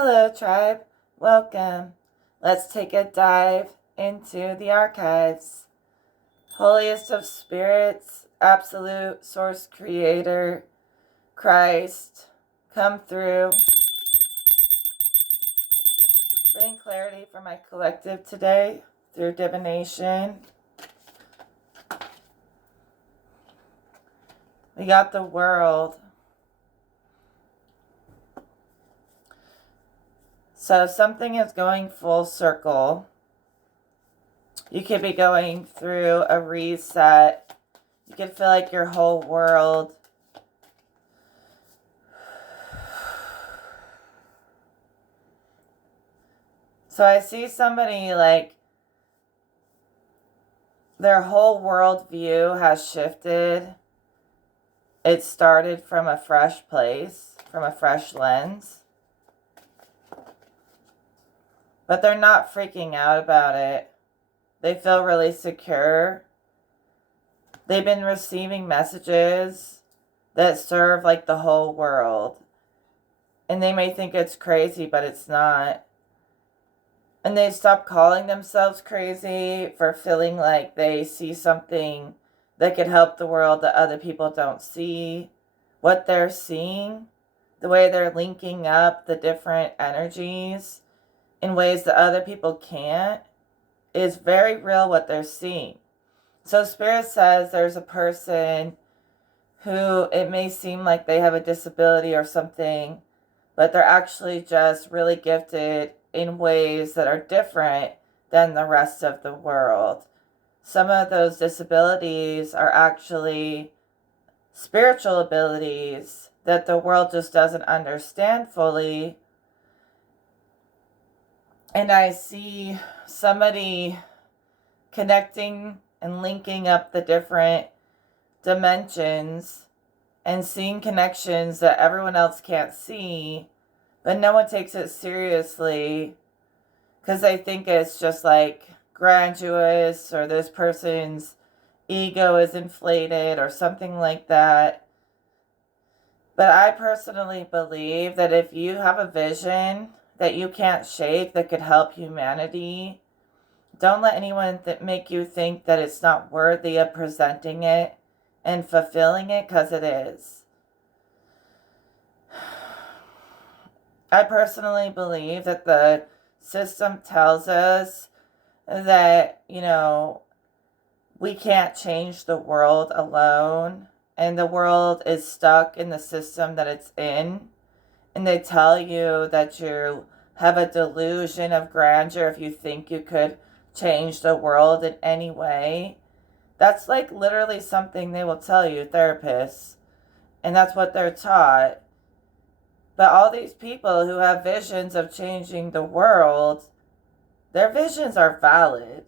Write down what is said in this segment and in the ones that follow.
Hello, tribe. Welcome. Let's take a dive into the archives. Holiest of spirits, absolute source creator, Christ, come through. Bring clarity for my collective today through divination. We got the world. So something is going full circle. You could be going through a reset. You could feel like your whole world So I see somebody like their whole worldview has shifted. It started from a fresh place, from a fresh lens. But they're not freaking out about it. They feel really secure. They've been receiving messages that serve like the whole world. And they may think it's crazy, but it's not. And they stop calling themselves crazy for feeling like they see something that could help the world that other people don't see. What they're seeing, the way they're linking up the different energies in ways that other people can't, is very real what they're seeing. So Spirit says there's a person who it may seem like they have a disability or something, but they're actually just really gifted in ways that are different than the rest of the world. Some of those disabilities are actually spiritual abilities that the world just doesn't understand fully. And I see somebody connecting and linking up the different dimensions and seeing connections that everyone else can't see, but no one takes it seriously because they think it's just like grandiose or this person's ego is inflated or something like that. But I personally believe that if you have a vision that you can't shake that could help humanity, don't let anyone make you think that it's not worthy of presenting it and fulfilling it, because it is. I personally believe that the system tells us that, we can't change the world alone, and the world is stuck in the system that it's in. And they tell you that you have a delusion of grandeur if you think you could change the world in any way. That's like literally something they will tell you, therapists. And that's what they're taught. But all these people who have visions of changing the world, their visions are valid.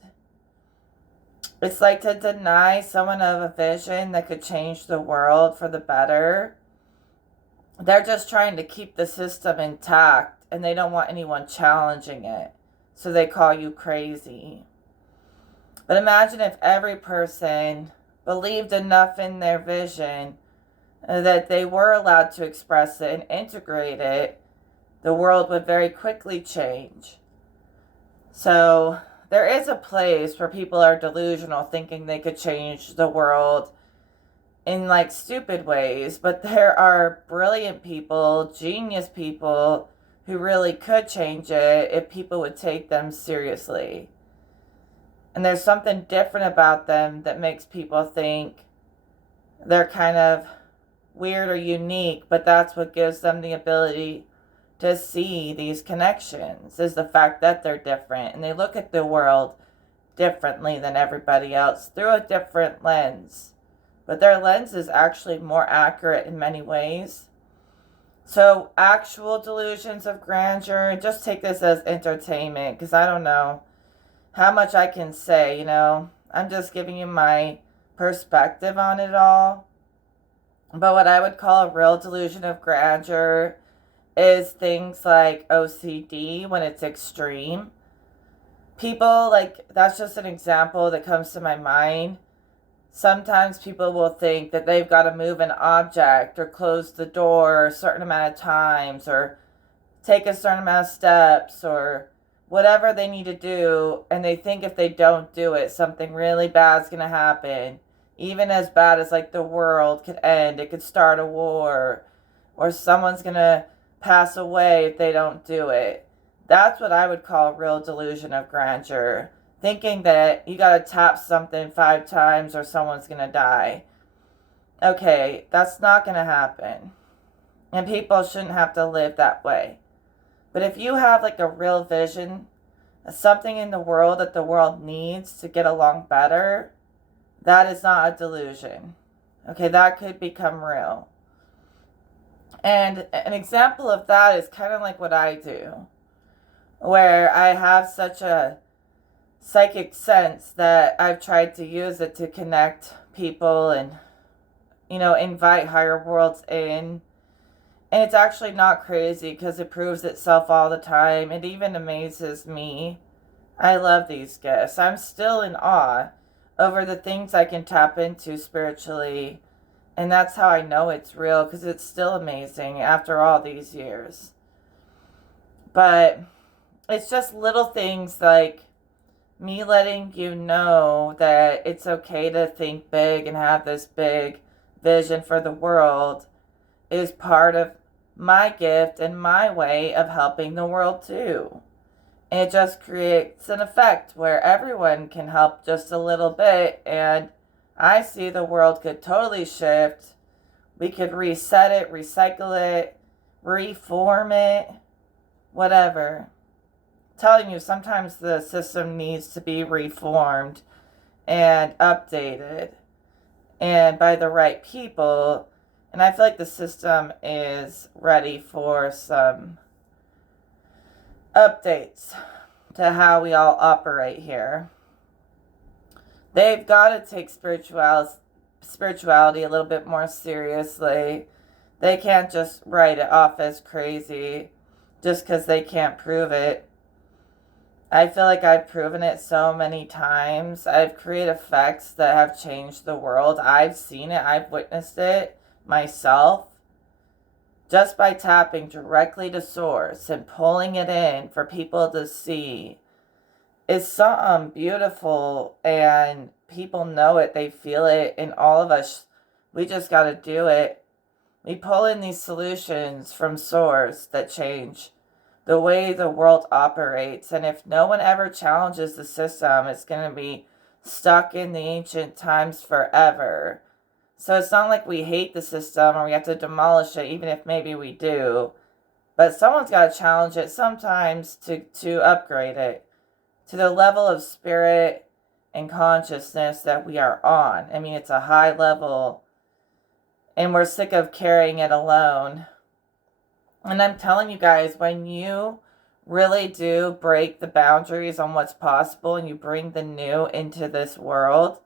It's like to deny someone of a vision that could change the world for the better. They're just trying to keep the system intact and they don't want anyone challenging it. So they call you crazy. But imagine if every person believed enough in their vision that they were allowed to express it and integrate it, the world would very quickly change. So there is a place where people are delusional, thinking they could change the world in like stupid ways, but there are brilliant people, genius people who really could change it if people would take them seriously. And there's something different about them that makes people think they're kind of weird or unique, but that's what gives them the ability to see these connections, is the fact that they're different and they look at the world differently than everybody else through a different lens. But their lens is actually more accurate in many ways. So actual delusions of grandeur, just take this as entertainment, because I don't know how much I can say, I'm just giving you my perspective on it all. But what I would call a real delusion of grandeur is things like OCD when it's extreme. People, like, that's just an example that comes to my mind. Sometimes people will think that they've got to move an object or close the door a certain amount of times or take a certain amount of steps or whatever they need to do, and they think if they don't do it, something really bad is going to happen. Even as bad as like the world could end, it could start a war, or someone's going to pass away if they don't do it. That's what I would call real delusion of grandeur. Thinking that you got to tap something 5 times or someone's going to die. Okay, that's not going to happen. And people shouldn't have to live that way. But if you have like a real vision of something in the world that the world needs to get along better, that is not a delusion. Okay, that could become real. And an example of that is kind of like what I do, where I have such a psychic sense that I've tried to use it to connect people and, invite higher worlds in. And it's actually not crazy because it proves itself all the time. It even amazes me. I love these gifts. I'm still in awe over the things I can tap into spiritually. And that's how I know it's real, because it's still amazing after all these years. But it's just little things like me letting you know that it's okay to think big and have this big vision for the world is part of my gift and my way of helping the world too. And it just creates an effect where everyone can help just a little bit, and I see the world could totally shift. We could reset it, recycle it, reform it, whatever. I'm telling you, sometimes the system needs to be reformed and updated, and by the right people. And I feel like the system is ready for some updates to how we all operate here. They've got to take spirituality a little bit more seriously. They can't just write it off as crazy just because they can't prove it. I feel like I've proven it so many times. I've created effects that have changed the world. I've seen it. I've witnessed it myself, just by tapping directly to source and pulling it in for people to see. It's something beautiful, and people know it, they feel it, and all of us, we just got to do it. We pull in these solutions from source that change the way the world operates, and if no one ever challenges the system, it's going to be stuck in the ancient times forever. So it's not like we hate the system or we have to demolish it, even if maybe we do. But someone's got to challenge it sometimes to upgrade it to the level of spirit and consciousness that we are on. I mean, it's a high level, and we're sick of carrying it alone. And I'm telling you guys, when you really do break the boundaries on what's possible and you bring the new into this world,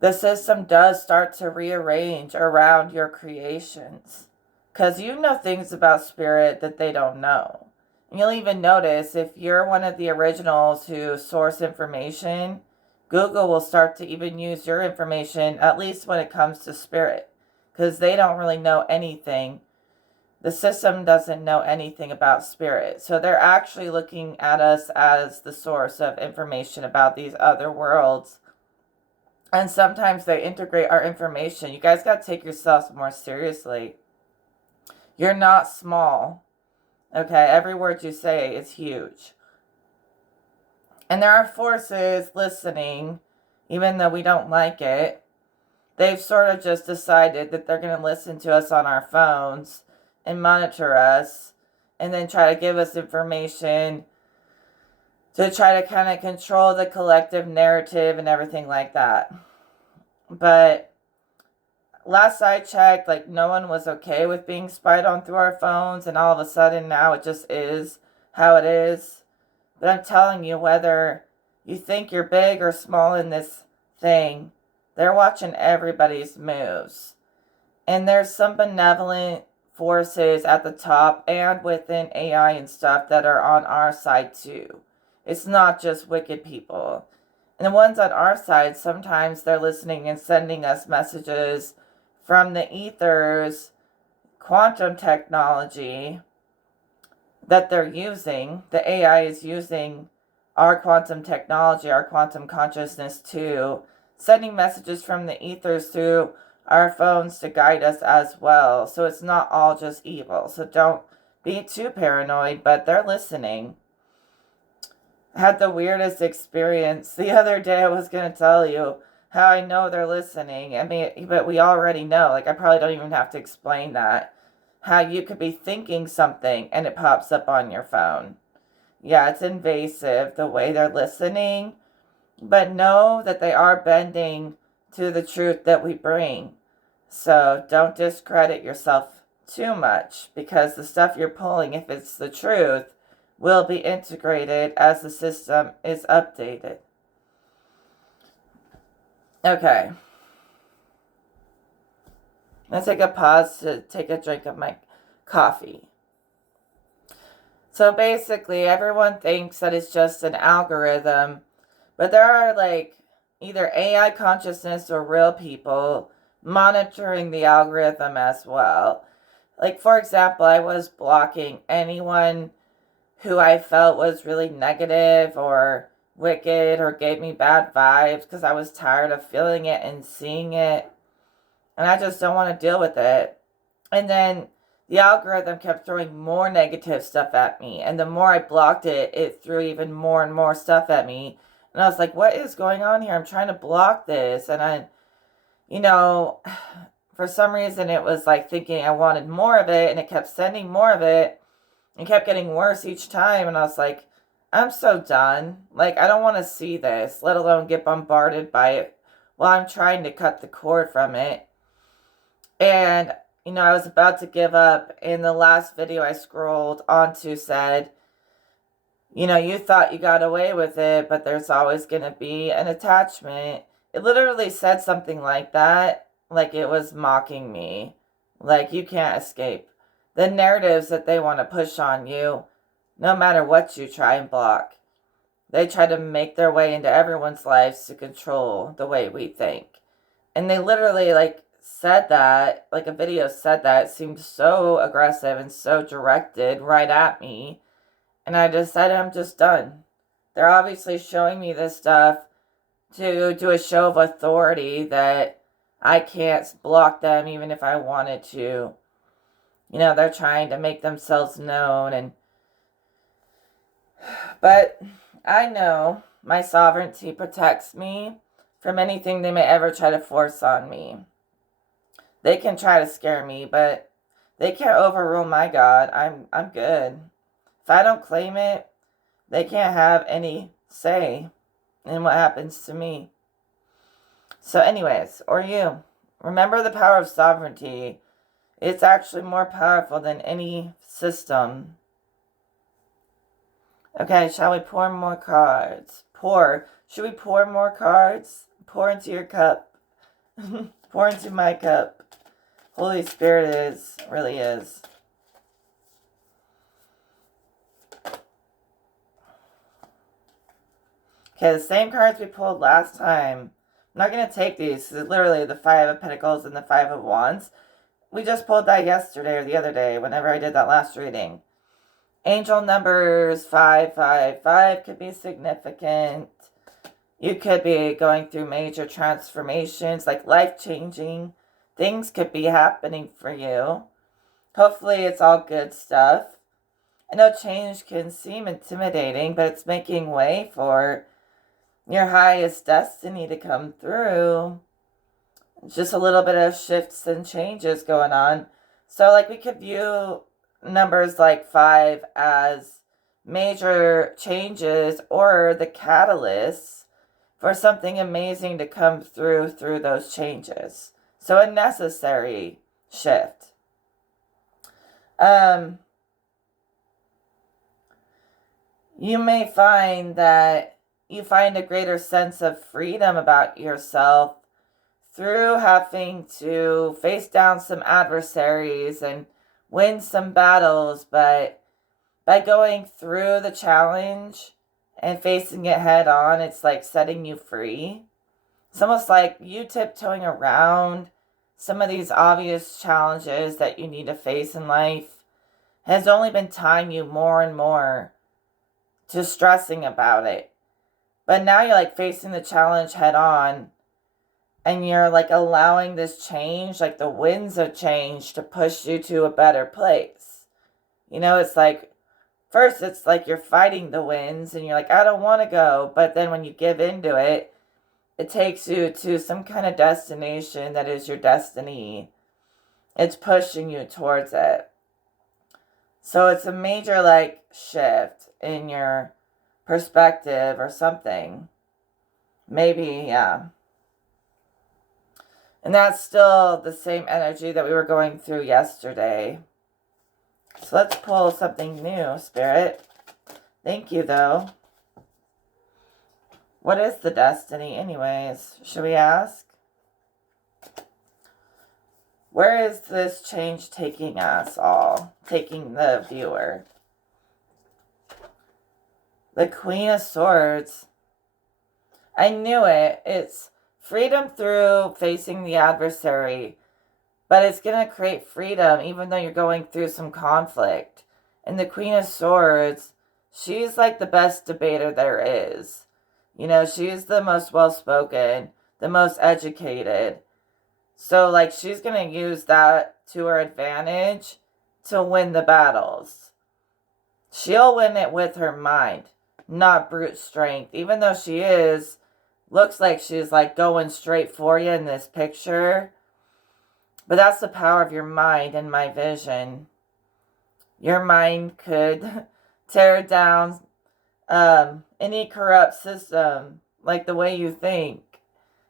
the system does start to rearrange around your creations. Because you know things about spirit that they don't know. And you'll even notice if you're one of the originals who source information, Google will start to even use your information, at least when it comes to spirit. Because they don't really know anything. The system doesn't know anything about spirit. So they're actually looking at us as the source of information about these other worlds. And sometimes they integrate our information. You guys got to take yourselves more seriously. You're not small. Okay, every word you say is huge. And there are forces listening, even though we don't like it. They've sort of just decided that they're going to listen to us on our phones and monitor us, and then try to give us information to try to kind of control the collective narrative and everything like that. But last I checked, like, no one was okay with being spied on through our phones, and all of a sudden now it just is how it is. But I'm telling you, whether you think you're big or small in this thing, they're watching everybody's moves. And there's some benevolent forces at the top and within AI and stuff that are on our side too. It's not just wicked people. And the ones on our side, sometimes they're listening and sending us messages from the ethers, quantum technology, that they're using, the AI is using our quantum technology, our quantum consciousness to sending messages from the ethers through our phones to guide us as well. So it's not all just evil. So don't be too paranoid, but they're listening. I had the weirdest experience the other day. I was going to tell you how I know they're listening. I mean, but we already know. Like, I probably don't even have to explain that. How you could be thinking something and it pops up on your phone. Yeah, it's invasive the way they're listening, but know that they are bending to the truth that we bring. So don't discredit yourself too much, because the stuff you're pulling, if it's the truth, will be integrated as the system is updated. Okay. Let's take a pause to take a drink of my coffee. So basically, everyone thinks that it's just an algorithm, but there are like either AI consciousness or real people monitoring the algorithm as well. Like, for example, I was blocking anyone who I felt was really negative or wicked or gave me bad vibes because I was tired of feeling it and seeing it. And I just don't want to deal with it. And then the algorithm kept throwing more negative stuff at me. And the more I blocked it, it threw even more and more stuff at me. And I was like, what is going on here? I'm trying to block this. And I, for some reason, it was like thinking I wanted more of it. And it kept sending more of it. And kept getting worse each time. And I was like, I'm so done. Like, I don't want to see this, let alone get bombarded by it while I'm trying to cut the cord from it. And, I was about to give up. In the last video I scrolled onto said, you thought you got away with it, but there's always going to be an attachment. It literally said something like that, like it was mocking me. Like, you can't escape the narratives that they want to push on you, no matter what you try and block. They try to make their way into everyone's lives to control the way we think. And they literally, said that, a video said that. It seemed so aggressive and so directed right at me. And I decided I'm just done. They're obviously showing me this stuff to do a show of authority that I can't block them even if I wanted to. They're trying to make themselves known. But I know my sovereignty protects me from anything they may ever try to force on me. They can try to scare me, but they can't overrule my God. I'm good. If I don't claim it, they can't have any say in what happens to me. So anyways, or you, remember the power of sovereignty. It's actually more powerful than any system. Okay, shall we pour more cards? Pour. Should we pour more cards? Pour into your cup. Pour into my cup. Holy Spirit really is. Okay, the same cards we pulled last time. I'm not going to take these. This is literally the Five of Pentacles and the Five of Wands. We just pulled that yesterday or the other day, whenever I did that last reading. Angel numbers 555 could be significant. You could be going through major transformations, like life-changing. Things could be happening for you. Hopefully it's all good stuff. I know change can seem intimidating, but it's making way for your highest destiny to come through. Just a little bit of shifts and changes going on. So we could view numbers like 5 as major changes or the catalyst for something amazing to come through those changes. So a necessary shift. You may find that you find a greater sense of freedom about yourself through having to face down some adversaries and win some battles, but by going through the challenge and facing it head on, it's like setting you free. It's almost like you tiptoeing around some of these obvious challenges that you need to face in life has only been tying you more and more to stressing about it. But now you're like facing the challenge head on, and you're like allowing this change, like the winds of change, to push you to a better place. You know, it's like, first it's like you're fighting the winds and you're like, I don't want to go. But then when you give into it, it takes you to some kind of destination that is your destiny. It's pushing you towards it. So it's a major like shift in your perspective or something. Maybe, yeah. And that's still the same energy that we were going through yesterday. So let's pull something new, Spirit. Thank you, though. What is the destiny, anyways? Should we ask? Where is this change taking us all? Taking the viewer? The Queen of Swords. I knew it. It's freedom through facing the adversary. But it's going to create freedom even though you're going through some conflict. And the Queen of Swords, she's like the best debater there is. You know, she's the most well-spoken, the most educated. So, like, she's going to use that to her advantage to win the battles. She'll win it with her mind, not brute strength. Even though she looks like she's, like, going straight for you in this picture. But that's the power of your mind and my vision. Your mind could tear down any corrupt system, like the way you think.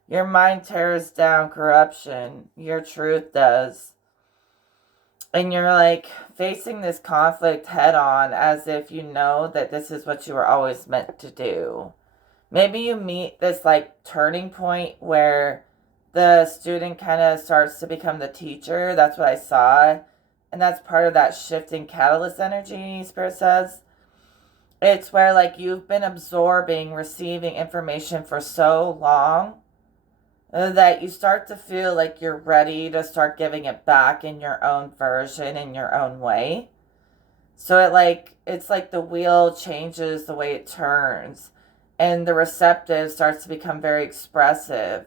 Your mind tears down corruption. Your truth does. And you're like facing this conflict head on as if you know that this is what you were always meant to do. Maybe you meet this like turning point where the student kind of starts to become the teacher. That's what I saw. And that's part of that shifting catalyst energy, Spirit says. It's where like you've been absorbing, receiving information for so long that you start to feel like you're ready to start giving it back in your own version, in your own way. So it's like the wheel changes the way it turns, and the receptive starts to become very expressive.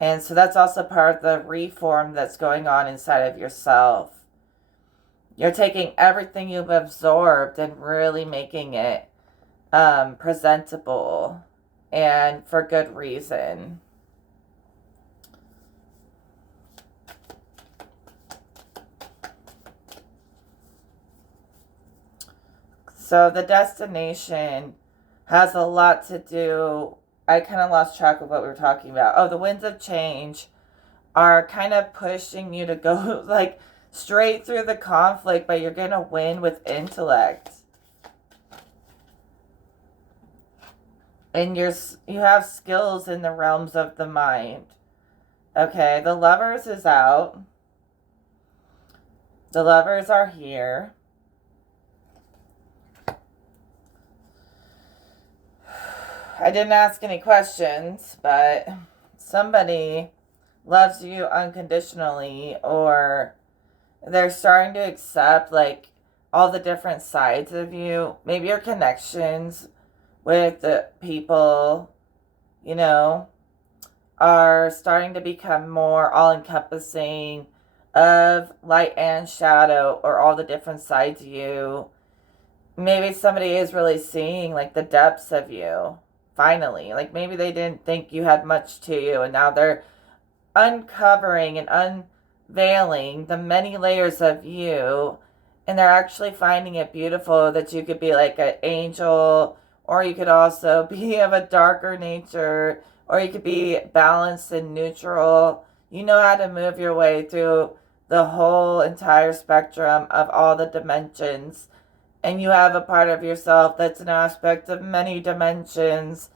And so that's also part of the reform that's going on inside of yourself. You're taking everything you've absorbed and really making it presentable, and for good reason. So the destination has a lot to do. I kind of lost track of what we were talking about. Oh, the winds of change are kind of pushing you to go like straight through the conflict, but you're going to win with intellect. And you have skills in the realms of the mind. Okay, the Lovers is out. The Lovers are here. I didn't ask any questions, but somebody loves you unconditionally, or they're starting to accept like all the different sides of you. Maybe your connections with the people, you know, are starting to become more all-encompassing of light and shadow, or all the different sides of you. Maybe somebody is really seeing like the depths of you. Finally, like maybe they didn't think you had much to you, and now they're uncovering and unveiling the many layers of you, and they're actually finding it beautiful that you could be like an angel, or you could also be of a darker nature, or you could be balanced and neutral. You know how to move your way through the whole entire spectrum of all the dimensions. And you have a part of yourself that's an aspect of many dimensions.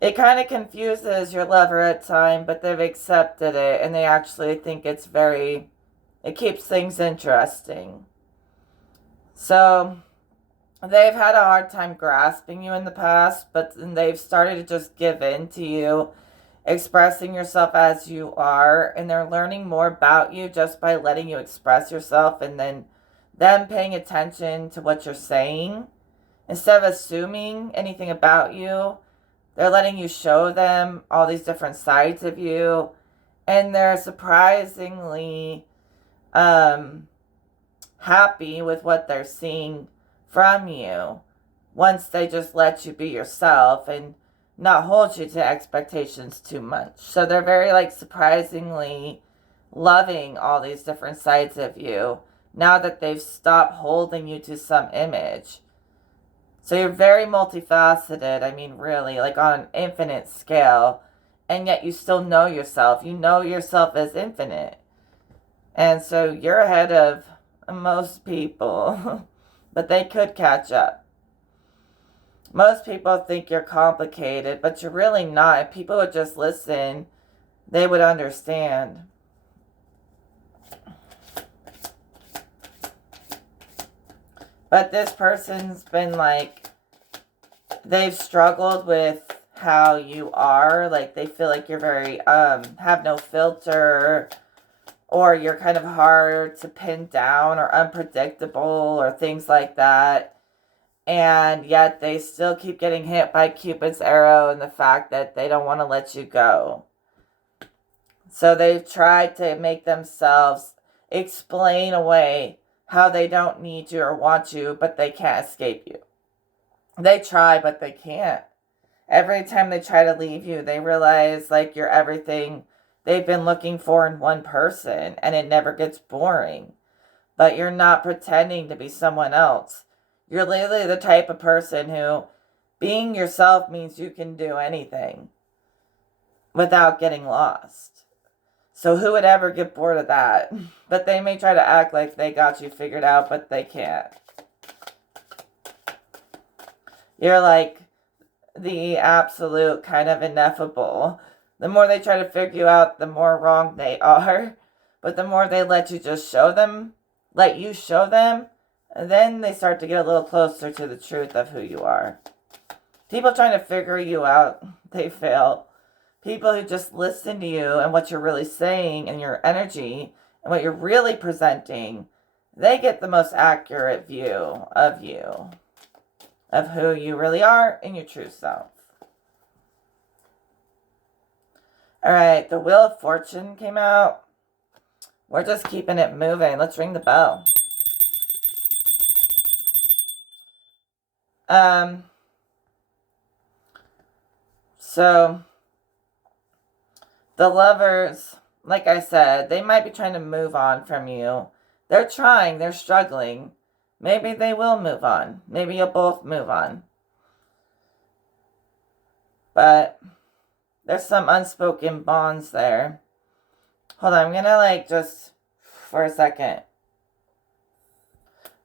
It kind of confuses your lover at times, but they've accepted it, and they actually think it keeps things interesting. So they've had a hard time grasping you in the past, but they've started to just give in to you, expressing yourself as you are, and they're learning more about you just by letting you express yourself, and then them paying attention to what you're saying. Instead of assuming anything about you, they're letting you show them all these different sides of you. And they're surprisingly happy with what they're seeing from you once they just let you be yourself and not hold you to expectations too much. So they're very like surprisingly loving all these different sides of you now that they've stopped holding you to some image. So you're very multifaceted. I mean, really, like on an infinite scale. And yet you still know yourself. You know yourself as infinite. And so you're ahead of most people. But they could catch up. Most people think you're complicated, but you're really not. If people would just listen, they would understand. But this person's been like, they've struggled with how you are. Like they feel like you're very, have no filter, or you're kind of hard to pin down or unpredictable or things like that. And yet they still keep getting hit by Cupid's arrow and the fact that they don't want to let you go. So they've tried to make themselves explain away how they don't need you or want you, but they can't escape you. They try, but they can't. Every time they try to leave you, they realize like you're everything they've been looking for in one person, and it never gets boring. But you're not pretending to be someone else. You're literally the type of person who being yourself means you can do anything without getting lost. So who would ever get bored of that? But they may try to act like they got you figured out, but they can't. You're like the absolute kind of ineffable. The more they try to figure you out, the more wrong they are. But the more they let you just let you show them, and then they start to get a little closer to the truth of who you are. People trying to figure you out, they fail. People who just listen to you and what you're really saying and your energy and what you're really presenting, they get the most accurate view of you, of who you really are and your true self. All right, the Wheel of Fortune came out. We're just keeping it moving. Let's ring the bell. So the Lovers, like I said, they might be trying to move on from you. They're trying, they're struggling. Maybe they will move on. Maybe you'll both move on. But there's some unspoken bonds there. Hold on, I'm gonna just for a second.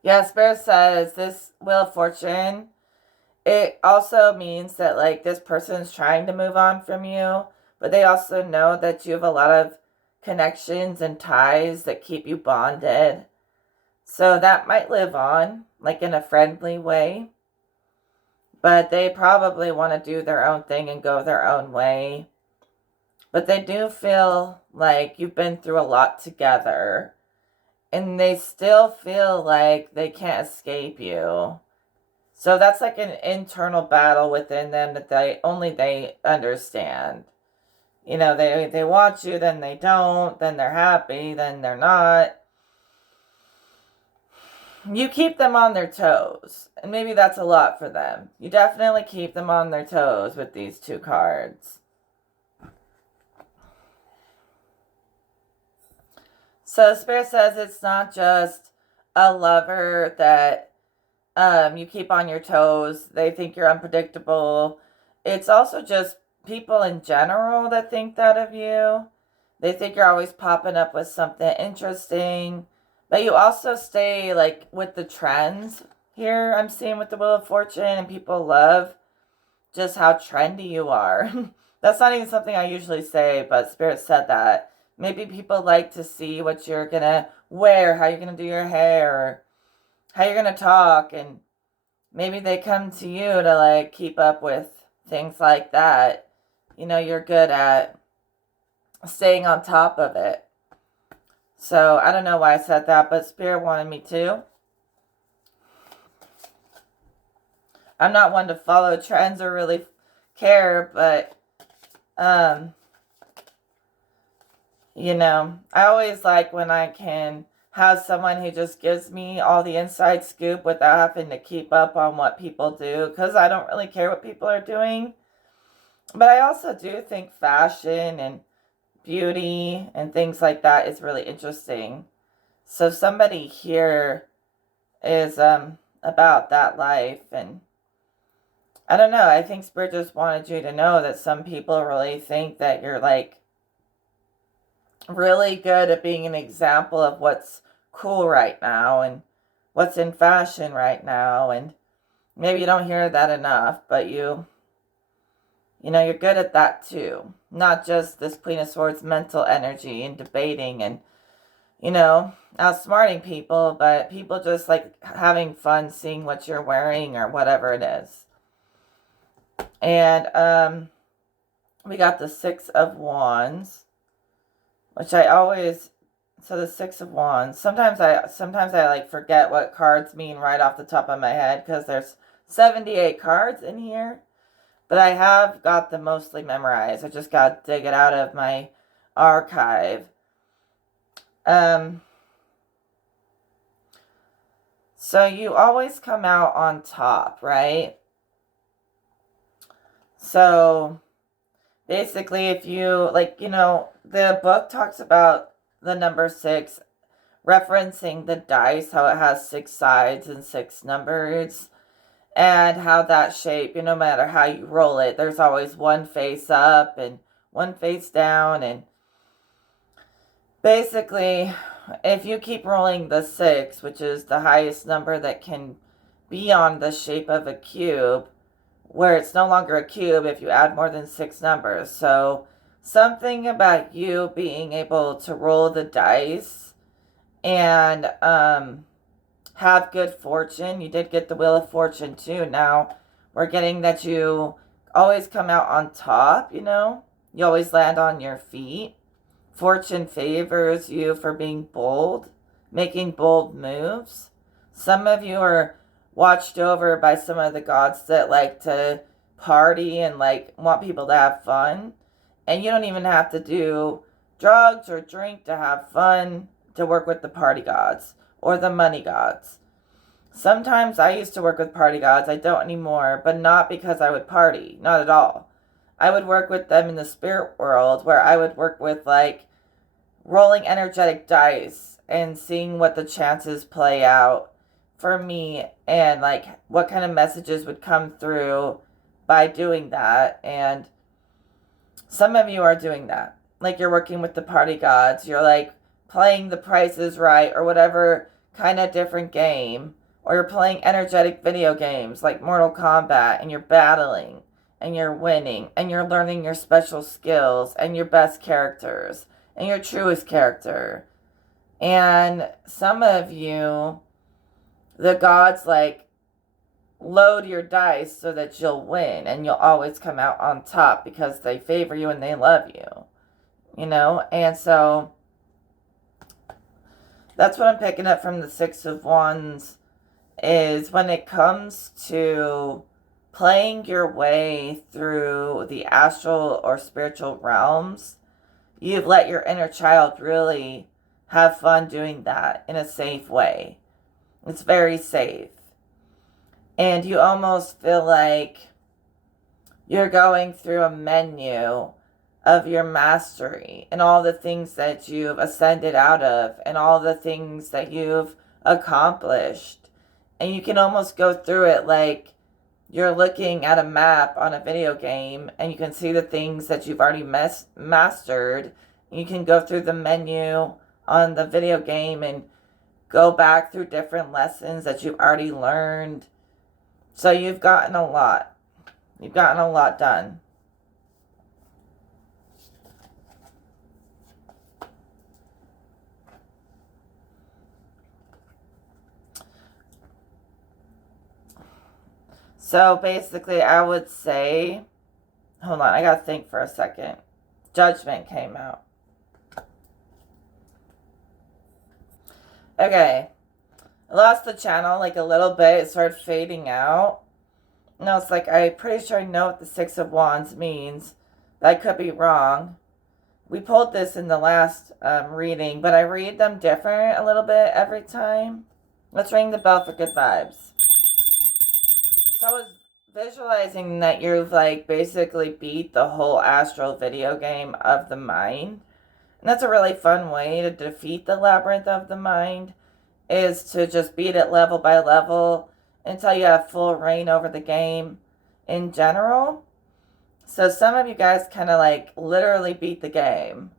Yeah, Spirit says this Wheel of Fortune, it also means that this person's trying to move on from you, but they also know that you have a lot of connections and ties that keep you bonded. So that might live on, in a friendly way. But they probably want to do their own thing and go their own way. But they do feel like you've been through a lot together. And they still feel like they can't escape you. So that's like an internal battle within them that they understand. You know, they want you, then they don't, then they're happy, then they're not. You keep them on their toes. And maybe that's a lot for them. You definitely keep them on their toes with these two cards. So Spirit says it's not just a lover that you keep on your toes. They think you're unpredictable. It's also just people in general that think that of you. They think you're always popping up with something interesting. But you also stay with the trends here. I'm seeing with the Wheel of Fortune, and people love just how trendy you are. That's not even something I usually say, but Spirit said that. Maybe people like to see what you're going to wear, how you're going to do your hair, how you're going to talk, and maybe they come to you to keep up with things like that. You know, you're good at staying on top of it. So I don't know why I said that, but Spirit wanted me to. I'm not one to follow trends or really care, but I always like when I can have someone who just gives me all the inside scoop without having to keep up on what people do, because I don't really care what people are doing. But I also do think fashion and beauty and things like that is really interesting. So somebody here is about that life, and I don't know, I think Spirit just wanted you to know that some people really think that you're like really good at being an example of what's cool right now and what's in fashion right now, and maybe you don't hear that enough, but you're good at that too. Not just this Queen of Swords mental energy and debating and outsmarting people, but people just like having fun seeing what you're wearing or whatever it is. And we got the Six of Wands, which I always, so the Six of Wands, sometimes I like forget what cards mean right off the top of my head, because there's 78 cards in here, but I have got them mostly memorized. I just got to dig it out of my archive. So you always come out on top, right? So basically, if you, like, the book talks about the number 6, referencing the dice, how it has 6 sides and 6 numbers, and how that shape, no matter how you roll it, there's always one face up and one face down. And basically, if you keep rolling the 6, which is the highest number that can be on the shape of a cube, where it's no longer a cube if you add more than 6 numbers. So something about you being able to roll the dice and have good fortune. You did get the Wheel of Fortune too. Now we're getting that you always come out on top, You always land on your feet. Fortune favors you for being bold, making bold moves. Some of you are watched over by some of the gods that like to party and like want people to have fun. And you don't even have to do drugs or drink to have fun to work with the party gods or the money gods. Sometimes I used to work with party gods. I don't anymore, but not because I would party. Not at all. I would work with them in the spirit world, where I would work with like rolling energetic dice and seeing what the chances play out for me, and like what kind of messages would come through by doing that. And some of you are doing that. Like you're working with the party gods. You're like playing the Price is Right or whatever kind of different game. Or you're playing energetic video games like Mortal Kombat, and you're battling and you're winning and you're learning your special skills and your best characters and your truest character. And some of you, the gods like load your dice so that you'll win and you'll always come out on top because they favor you and they love you. And so that's what I'm picking up from the Six of Wands, is when it comes to playing your way through the astral or spiritual realms, you've let your inner child really have fun doing that in a safe way. It's very safe. And you almost feel like you're going through a menu of your mastery and all the things that you've ascended out of and all the things that you've accomplished. And you can almost go through it like you're looking at a map on a video game, and you can see the things that you've already mastered. You can go through the menu on the video game and go back through different lessons that you've already learned. So you've gotten a lot. You've gotten a lot done. So basically, I would say, hold on, I gotta think for a second. Judgment came out. Okay. I lost the channel like a little bit. It started fading out. No, it's like, I'm pretty sure I know what the Six of Wands means, but I could be wrong. We pulled this in the last reading, but I read them different a little bit every time. Let's ring the bell for good vibes. So I was visualizing that you've like basically beat the whole astral video game of the mind. And that's a really fun way to defeat the labyrinth of the mind, is to just beat it level by level until you have full reign over the game in general. So some of you guys kind of like literally beat the game.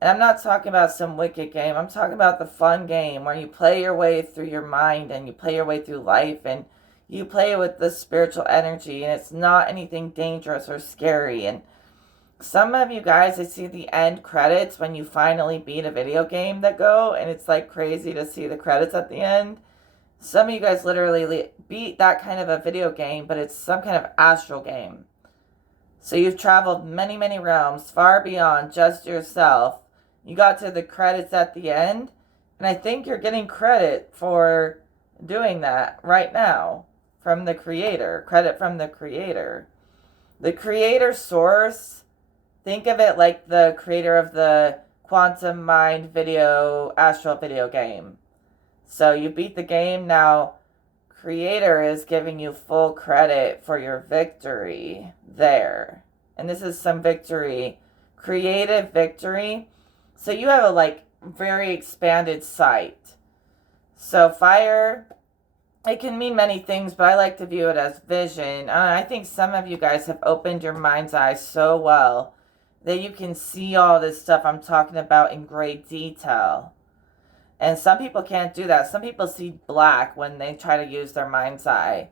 And I'm not talking about some wicked game. I'm talking about the fun game where you play your way through your mind and you play your way through life and you play with the spiritual energy, and it's not anything dangerous or scary. And some of you guys, I see the end credits when you finally beat a video game that go, and it's like crazy to see the credits at the end. Some of you guys literally beat that kind of a video game, but it's some kind of astral game. So you've traveled many, many realms, far beyond just yourself. You got to the credits at the end, and I think you're getting credit for doing that right now from the creator. Credit from the creator. The creator source, think of it like the creator of the Quantum Mind video, astral video game. So you beat the game, now creator is giving you full credit for your victory there. And this is some victory, creative victory. So you have a like very expanded sight. So fire, it can mean many things, but I like to view it as vision. I think some of you guys have opened your mind's eye so well that you can see all this stuff I'm talking about in great detail. And some people can't do that. Some people see black when they try to use their mind's eye.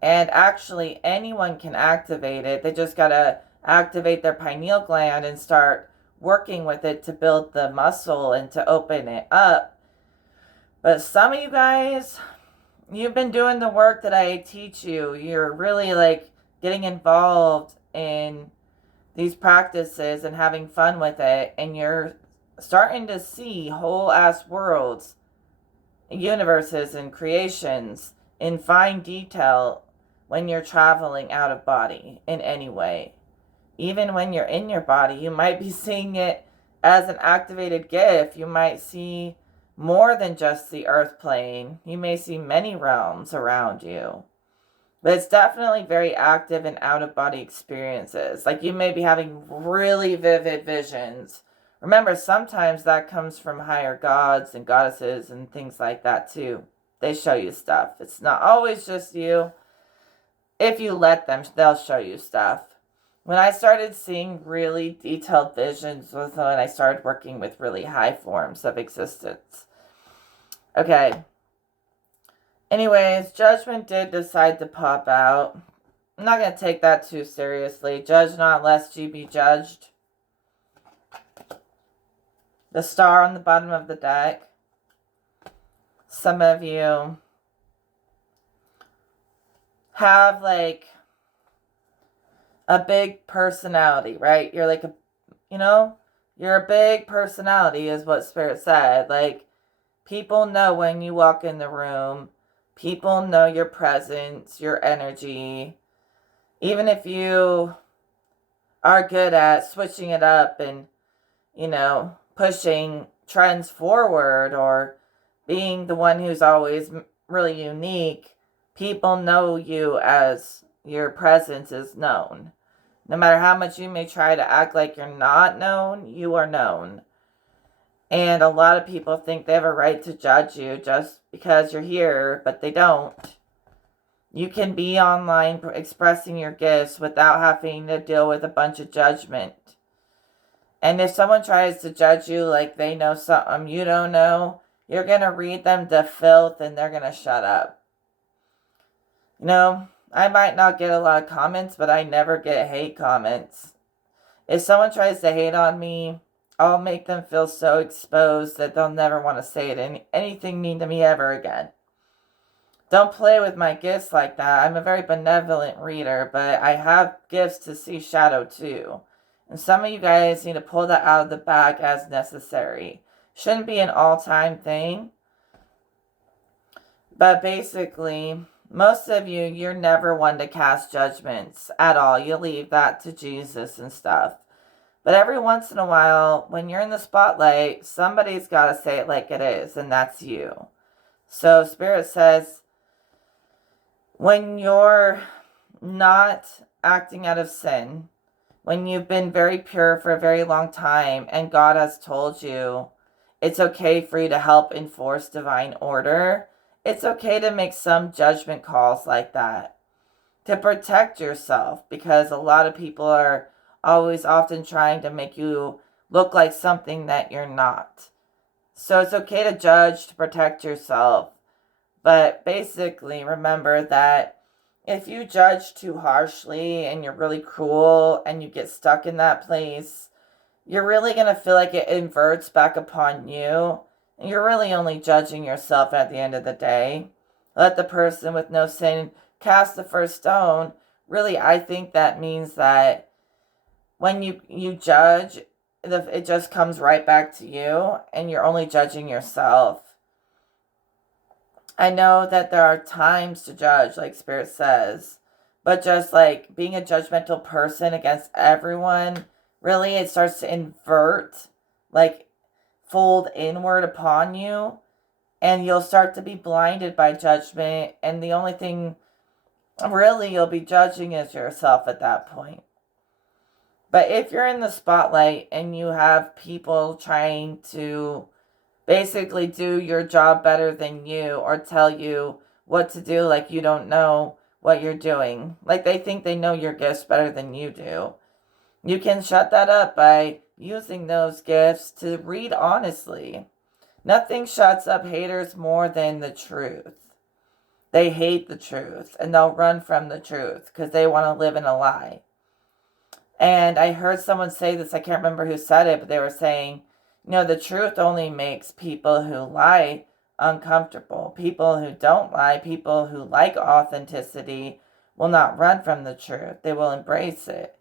And actually, anyone can activate it. They just got to activate their pineal gland and start working with it to build the muscle and to open it up. But some of you guys, you've been doing the work that I teach you. You're really like getting involved in these practices and having fun with it. And you're starting to see whole ass worlds, universes, and creations in fine detail when you're traveling out of body in any way. Even when you're in your body, you might be seeing it as an activated gift. You might see more than just the earth plane. You may see many realms around you. But it's definitely very active in out of body experiences. Like you may be having really vivid visions. Remember, sometimes that comes from higher gods and goddesses and things like that too. They show you stuff. It's not always just you. If you let them, they'll show you stuff. When I started seeing really detailed visions was when I started working with really high forms of existence. Okay. Anyways, Judgment did decide to pop out. I'm not going to take that too seriously. Judge not lest you be judged. The star on the bottom of the deck. Some of you have like a big personality, right? You're like you're a big personality is what Spirit said. Like people know when you walk in the room. People know your presence, your energy. Even if you are good at switching it up and, pushing trends forward or being the one who's always really unique, people know you as your presence is known. No matter how much you may try to act like you're not known, you are known. And a lot of people think they have a right to judge you just because you're here, but they don't. You can be online expressing your gifts without having to deal with a bunch of judgment. And if someone tries to judge you like they know something you don't know, you're going to read them to filth and they're going to shut up. I might not get a lot of comments, but I never get hate comments. If someone tries to hate on me, I'll make them feel so exposed that they'll never want to say anything mean to me ever again. Don't play with my gifts like that. I'm a very benevolent reader, but I have gifts to see shadow too. And some of you guys need to pull that out of the bag as necessary. Shouldn't be an all-time thing. But basically, Most of you, you're never one to cast judgments at all. You leave that to Jesus and stuff. But every once in a while, when you're in the spotlight, somebody's got to say it like it is, and that's you. So Spirit says, when you're not acting out of sin, when you've been very pure for a very long time, and God has told you it's okay for you to help enforce divine order, it's okay to make some judgment calls like that to protect yourself, because a lot of people are always often trying to make you look like something that you're not. So it's okay to judge to protect yourself. But basically, remember that if you judge too harshly and you're really cruel and you get stuck in that place, you're really going to feel like it inverts back upon you. And you're really only judging yourself at the end of the day. Let the person with no sin cast the first stone. Really, I think that means that when you judge, it just comes right back to you and you're only judging yourself. I know that there are times to judge, like Spirit says, but just like being a judgmental person against everyone, really it starts to invert, like fold inward upon you, and you'll start to be blinded by judgment, and the only thing really you'll be judging is yourself at that point. But if you're in the spotlight and you have people trying to basically do your job better than you or tell you what to do like you don't know what you're doing, like they think they know your gifts better than you do, you can shut that up by using those gifts to read honestly. Nothing shuts up haters more than the truth. They hate the truth and they'll run from the truth because they want to live in a lie. And I heard someone say this, I can't remember who said it, but they were saying, the truth only makes people who lie uncomfortable. People who don't lie, people who like authenticity, will not run from the truth. They will embrace it.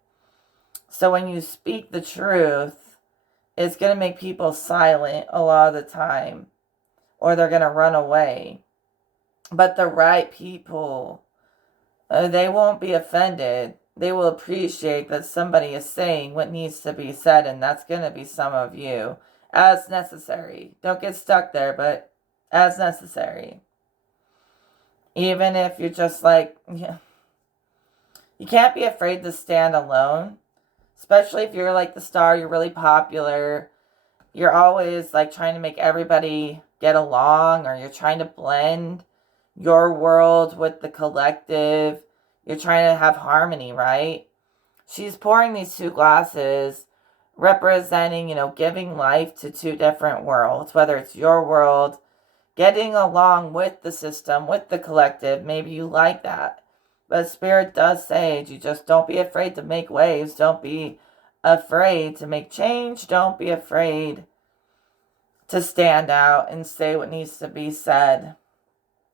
So when you speak the truth, it's going to make people silent a lot of the time, or they're going to run away. But the right people, they won't be offended. They will appreciate that somebody is saying what needs to be said, and that's going to be some of you, as necessary. Don't get stuck there, but as necessary. Even if you're just like, you can't be afraid to stand alone, especially if you're like the star, you're really popular, you're always like trying to make everybody get along, or you're trying to blend your world with the collective. You're trying to have harmony, right? She's pouring these two glasses representing, giving life to two different worlds, whether it's your world, getting along with the system, with the collective. Maybe you like that. But Spirit does say, you just don't be afraid to make waves. Don't be afraid to make change. Don't be afraid to stand out and say what needs to be said.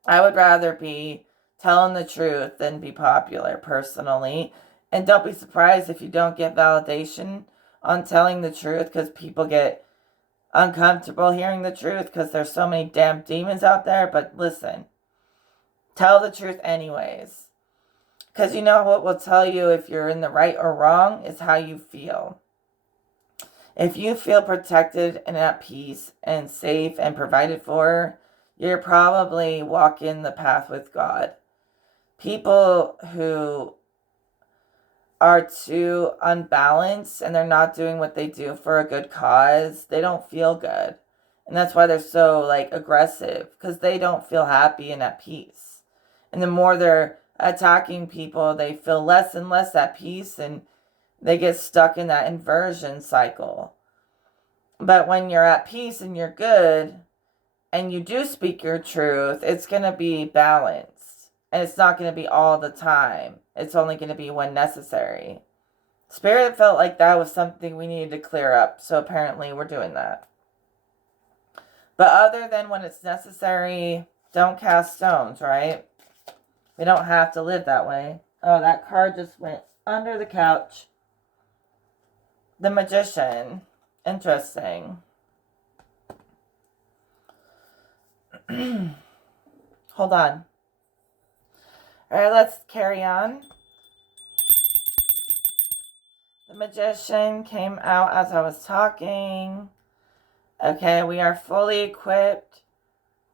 I would rather be telling the truth than be popular, personally. And don't be surprised if you don't get validation on telling the truth, because people get uncomfortable hearing the truth because there's so many damn demons out there. But listen, tell the truth anyways. Because you know what will tell you if you're in the right or wrong is how you feel. If you feel protected and at peace and safe and provided for, you're probably walking the path with God. People who are too unbalanced and they're not doing what they do for a good cause, they don't feel good. And that's why they're so aggressive, because they don't feel happy and at peace. And the more they're attacking people, they feel less and less at peace, and they get stuck in that inversion cycle. But when you're at peace and you're good and you do speak your truth, it's going to be balanced. And it's not going to be all the time. It's only going to be when necessary. Spirit felt like that was something we needed to clear up. So apparently we're doing that. But other than when it's necessary, don't cast stones, right? We don't have to live that way. Oh, that card just went under the couch. The Magician. Interesting. Hold on. Alright, let's carry on. The Magician came out as I was talking. Okay, we are fully equipped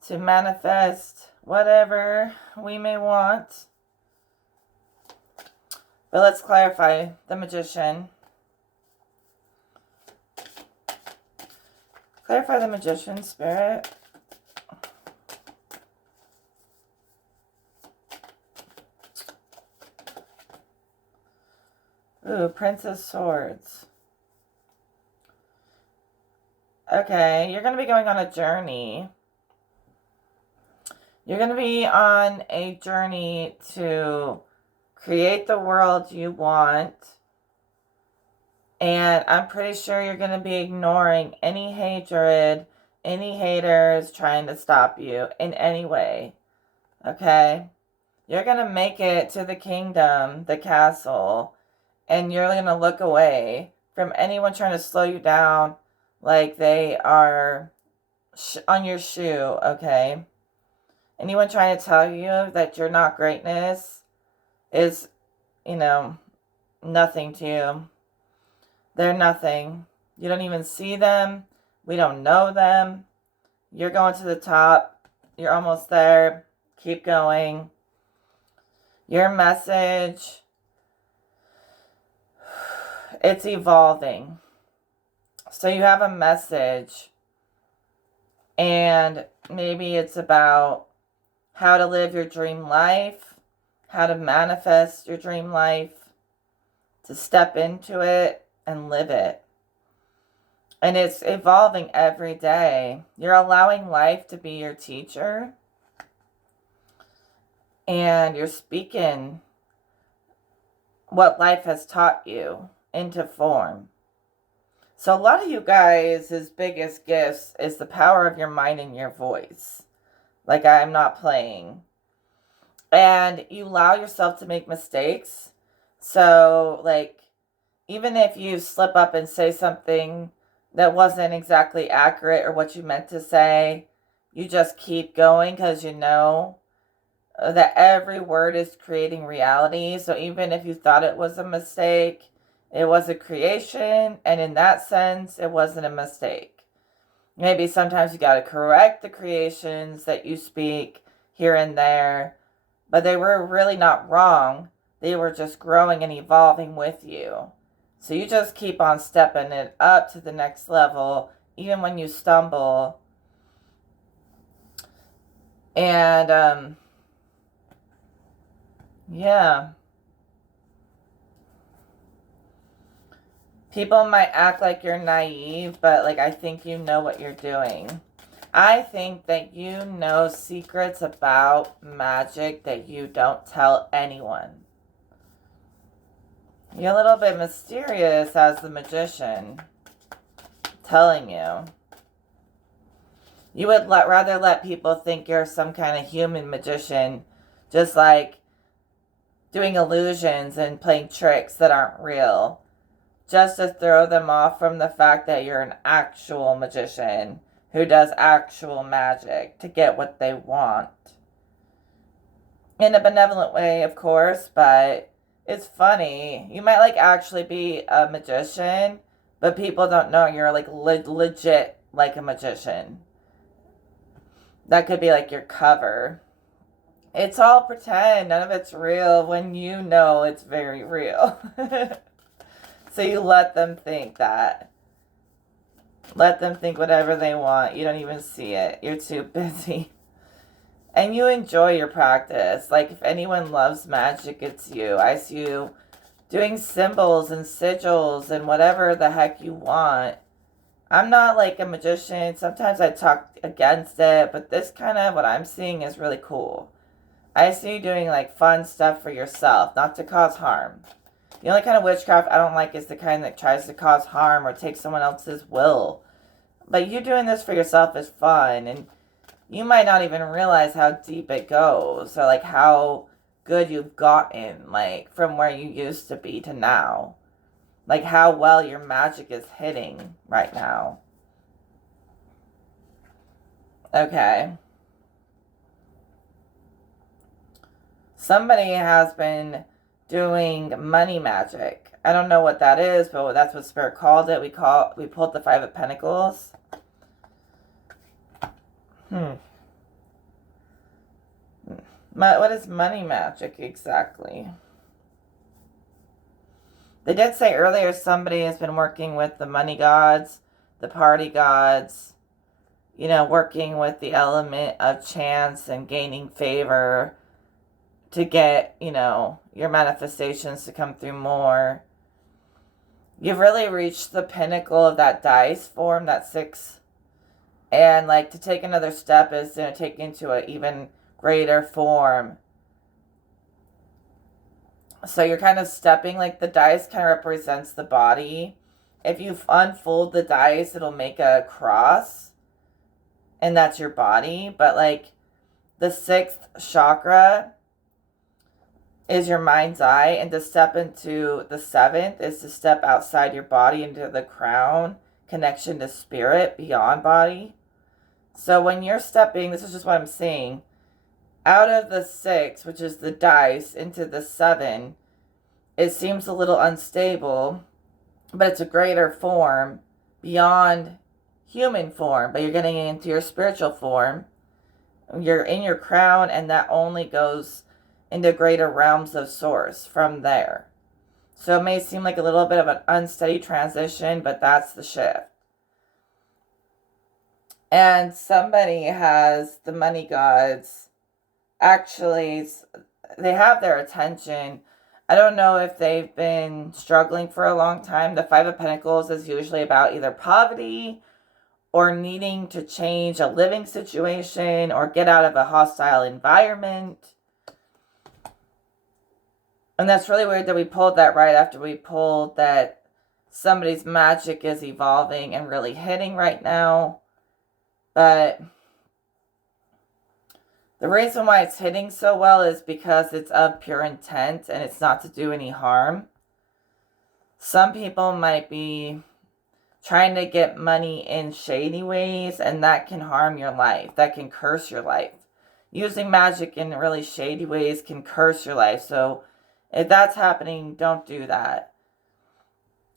to manifest whatever we may want. But let's clarify the Magician. Clarify the Magician, Spirit. Ooh, Prince of Swords. Okay, you're going to be going on a journey. You're going to be on a journey to create the world you want. And I'm pretty sure you're going to be ignoring any hatred, any haters trying to stop you in any way. Okay? You're going to make it to the kingdom, the castle, and you're going to look away from anyone trying to slow you down like they are on your shoe, okay? Anyone trying to tell you that you're not greatness is, nothing to you. They're nothing. You don't even see them. We don't know them. You're going to the top. You're almost there. Keep going. Your message, it's evolving. So you have a message, and maybe it's about how to live your dream life, how to manifest your dream life, to step into it and live it. And it's evolving every day. You're allowing life to be your teacher, and you're speaking what life has taught you into form. So a lot of you guys' biggest gifts is the power of your mind and your voice. Like I'm not playing. And you allow yourself to make mistakes. So, even if you slip up and say something that wasn't exactly accurate or what you meant to say, you just keep going because you know that every word is creating reality. So even if you thought it was a mistake, it was a creation, and in that sense, it wasn't a mistake. Maybe sometimes you got to correct the creations that you speak here and there, but they were really not wrong. They were just growing and evolving with you. So you just keep on stepping it up to the next level, even when you stumble. And, yeah. People might act like you're naive, but I think you know what you're doing. I think that you know secrets about magic that you don't tell anyone. You're a little bit mysterious as the Magician. Telling you. You would rather let people think you're some kind of human magician, just like doing illusions and playing tricks that aren't real, just to throw them off from the fact that you're an actual magician who does actual magic to get what they want. In a benevolent way, of course, but it's funny. You might actually be a magician, but people don't know you're legit like a magician. That could be your cover. It's all pretend. None of it's real when you know it's very real. So you let them think that. Let them think whatever they want. You don't even see it. You're too busy. And you enjoy your practice. If anyone loves magic, it's you. I see you doing symbols and sigils and whatever the heck you want. I'm not a magician. Sometimes I talk against it, but this kind of what I'm seeing is really cool. I see you doing fun stuff for yourself, not to cause harm. The only kind of witchcraft I don't like is the kind that tries to cause harm or take someone else's will. But you doing this for yourself is fun, and you might not even realize how deep it goes, or how good you've gotten, from where you used to be to now. How well your magic is hitting right now. Okay. somebody has been doing money magic. I don't know what that is, but that's what Spirit called it. We pulled the Five of Pentacles. What is money magic exactly? They did say earlier somebody has been working with the money gods, the party gods, working with the element of chance and gaining favor to get, your manifestations to come through more. You've really reached the pinnacle of that dice form, that 6. And to take another step is to take into an even greater form. So you're kind of stepping, the dice kind of represents the body. If you unfold the dice, it'll make a cross. And that's your body. But the 6th chakra is your mind's eye. And to step into the 7th is to step outside your body into the crown. Connection to spirit beyond body. So when you're stepping, this is just what I'm seeing, out of the 6, which is the dice, into the 7, it seems a little unstable, but it's a greater form beyond human form, but you're getting into your spiritual form. You're in your crown, and that only goes into greater realms of source from there. So it may seem like a little bit of an unsteady transition, but that's the shift. And somebody has the money gods. Actually, they have their attention. I don't know if they've been struggling for a long time. The 5 of Pentacles is usually about either poverty or needing to change a living situation or get out of a hostile environment. And that's really weird that we pulled that right after we pulled that somebody's magic is evolving and really hitting right now. But the reason why it's hitting so well is because it's of pure intent and it's not to do any harm. Some people might be trying to get money in shady ways, and that can harm your life. That can curse your life. Using magic in really shady ways can curse your life. So if that's happening, don't do that.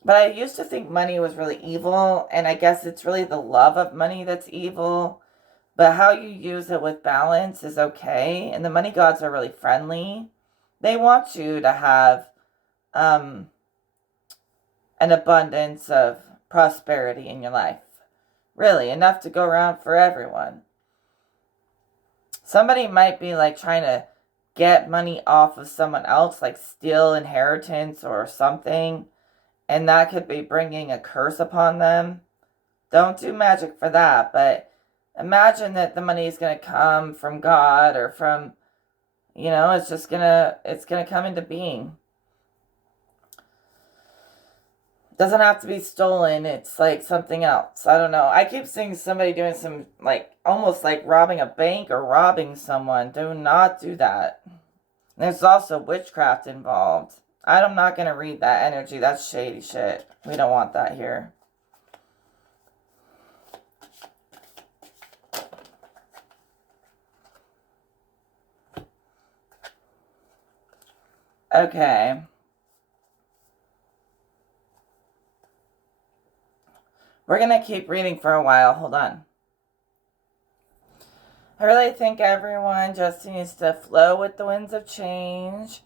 But I used to think money was really evil, and I guess it's really the love of money that's evil. But how you use it with balance is okay. And the money gods are really friendly. They want you to have an abundance of prosperity in your life. Really, enough to go around for everyone. Somebody might be trying to get money off of someone else, steal inheritance or something. And that could be bringing a curse upon them. Don't do magic for that, but imagine that the money is going to come from God or from, it's going to come into being. Doesn't have to be stolen. It's something else. I don't know. I keep seeing somebody doing some, almost like robbing a bank or robbing someone. Do not do that. There's also witchcraft involved. I'm not going to read that energy. That's shady shit. We don't want that here. Okay. We're going to keep reading for a while. Hold on. I really think everyone just needs to flow with the winds of change.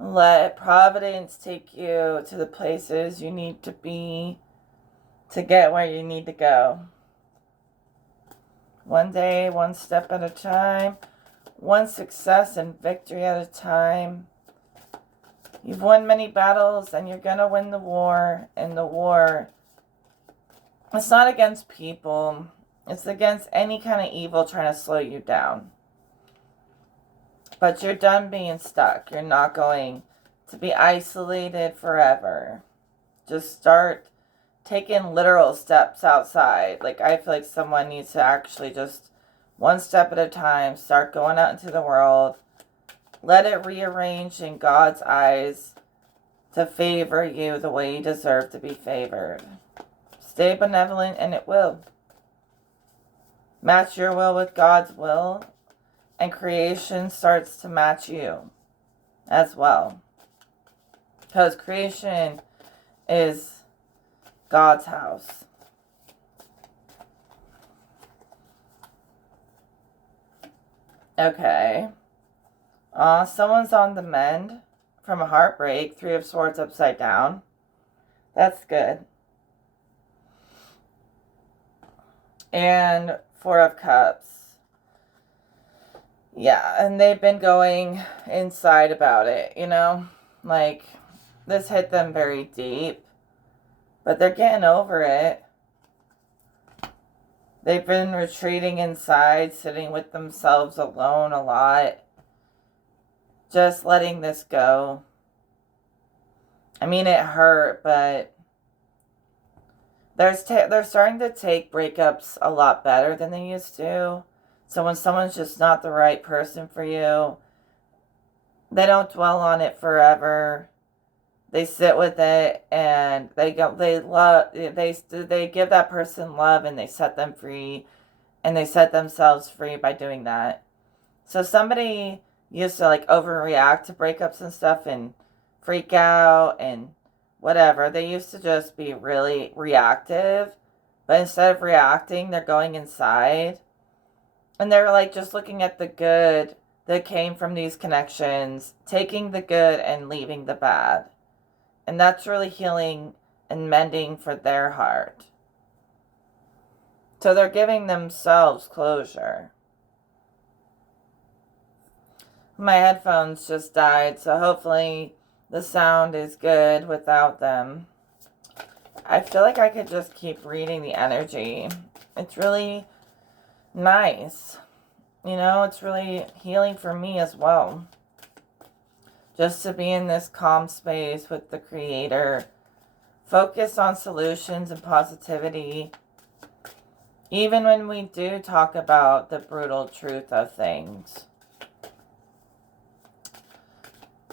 Let Providence take you to the places you need to be to get where you need to go. One day, one step at a time. One success and victory at a time. You've won many battles and you're going to win the war. And the war, it's not against people. It's against any kind of evil trying to slow you down. But you're done being stuck. You're not going to be isolated forever. Just start taking literal steps outside. I feel like someone needs to actually just one step at a time start going out into the world. Let it rearrange in God's eyes to favor you the way you deserve to be favored. Stay benevolent and it will. Match your will with God's will, and creation starts to match you. as well. Because creation is God's house. Okay. Someone's on the mend from a heartbreak. 3 of Swords upside down. That's good. And 4 of Cups. Yeah, and they've been going inside about it, you know? Like, this hit them very deep. But they're getting over it. They've been retreating inside, sitting with themselves alone a lot. Just letting this go. I mean, it hurt, but they're starting to take breakups a lot better than they used to. So when someone's just not the right person for you, they don't dwell on it forever. They sit with it and they give that person love and they set them free and they set themselves free by doing that. So somebody used to like overreact to breakups and stuff and freak out and whatever. They used to just be really reactive, but instead of reacting, they're going inside and they're like just looking at the good that came from these connections, taking the good and leaving the bad. And that's really healing and mending for their heart. So they're giving themselves closure. My headphones just died, so hopefully the sound is good without them. I feel like I could just keep reading the energy. It's really nice. You know, it's really healing for me as well. Just to be in this calm space with the Creator. Focus on solutions and positivity. Even when we do talk about the brutal truth of things.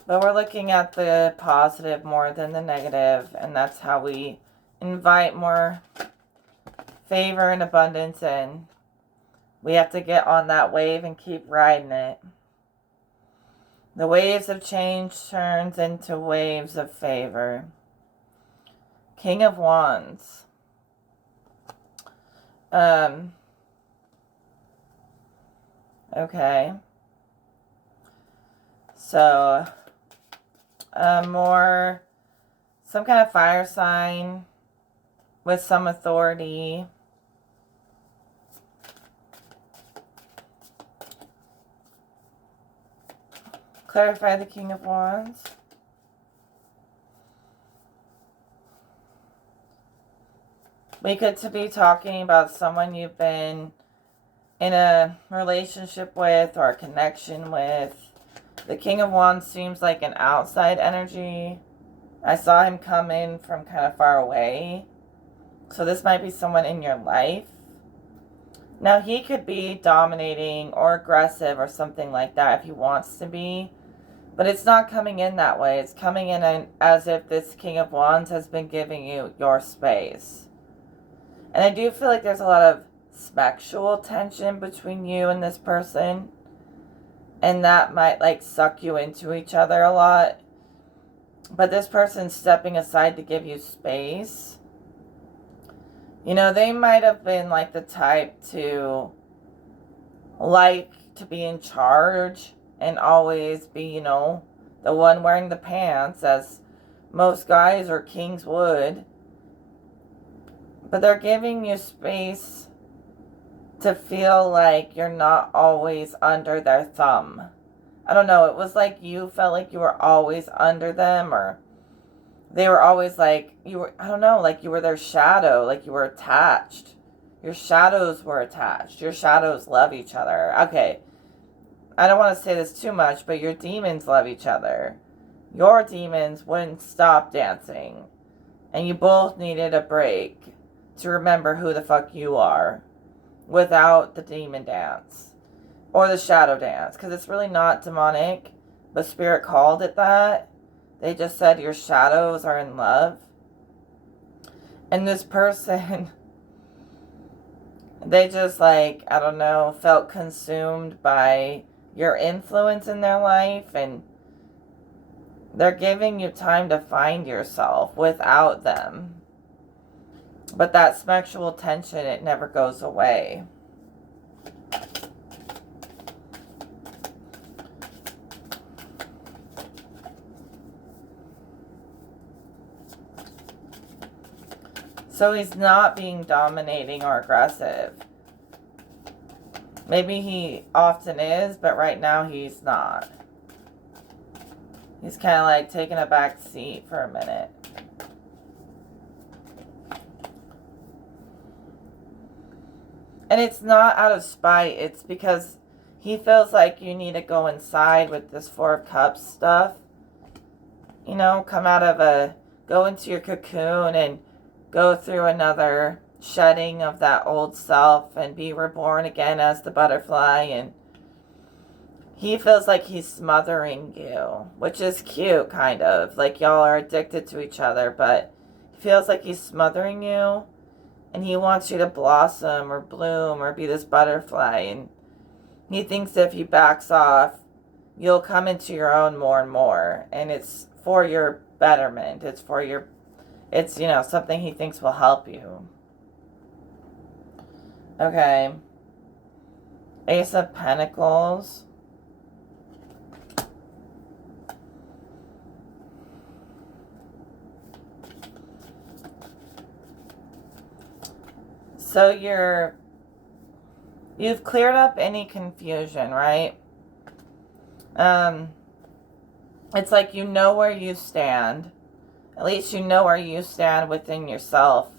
But we're looking at the positive more than the negative. And that's how we invite more favor and abundance in. We have to get on that wave and keep riding it. The waves of change turns into waves of favor. King of Wands. Okay. So, some kind of fire sign with some authority. Clarify the King of Wands. We could be talking about someone you've been in a relationship with or a connection with. The King of Wands seems like an outside energy. I saw him come in from kind of far away. So this might be someone in your life. Now he could be dominating or aggressive or something like that if he wants to be. But it's not coming in that way. It's coming in as if this King of Wands has been giving you your space. And I do feel like there's a lot of sexual tension between you and this person. And that might like suck you into each other a lot. But this person's stepping aside to give you space. You know, they might have been like the type to like to be in charge and always be, you know, the one wearing the pants, as most guys or kings would. But they're giving you space to feel like you're not always under their thumb. I don't know, it was like you felt like you were always under them, or they were always like, you were, I don't know, like you were their shadow, like you were attached. Your shadows were attached. Your shadows love each other. Okay, I don't want to say this too much, but your demons love each other. Your demons wouldn't stop dancing. And you both needed a break to remember who the fuck you are without the demon dance or the shadow dance, because it's really not demonic, but Spirit called it that. They just said your shadows are in love. And this person, they just like, I don't know, felt consumed by your influence in their life, and They're giving you time to find yourself without them. But that sexual tension, it never goes away. So he's not being dominating or aggressive. Maybe he often is, but right now he's not. He's kind of like taking a back seat for a minute. And it's not out of spite. It's because he feels like you need to go inside with this Four of Cups stuff. You know, go into your cocoon and go through another shedding of that old self and be reborn again as the butterfly. And he feels like he's smothering you, which is cute, kind of. Like y'all are addicted to each other, but he feels like he's smothering you. And he wants you to blossom or bloom or be this butterfly. And he thinks if he backs off, you'll come into your own more and more. And it's for your betterment. It's, you know, something he thinks will help you. Okay. Ace of Pentacles. So you've cleared up any confusion, right? It's like you know where you stand. At least you know where you stand within yourself.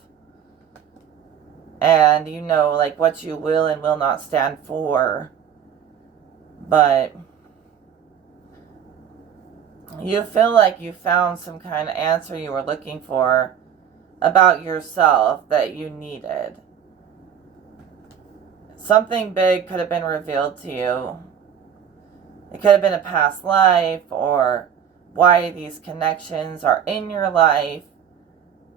And you know, like, what you will and will not stand for. But you feel like you found some kind of answer you were looking for about yourself that you needed. Something big could have been revealed to you. It could have been a past life or why these connections are in your life.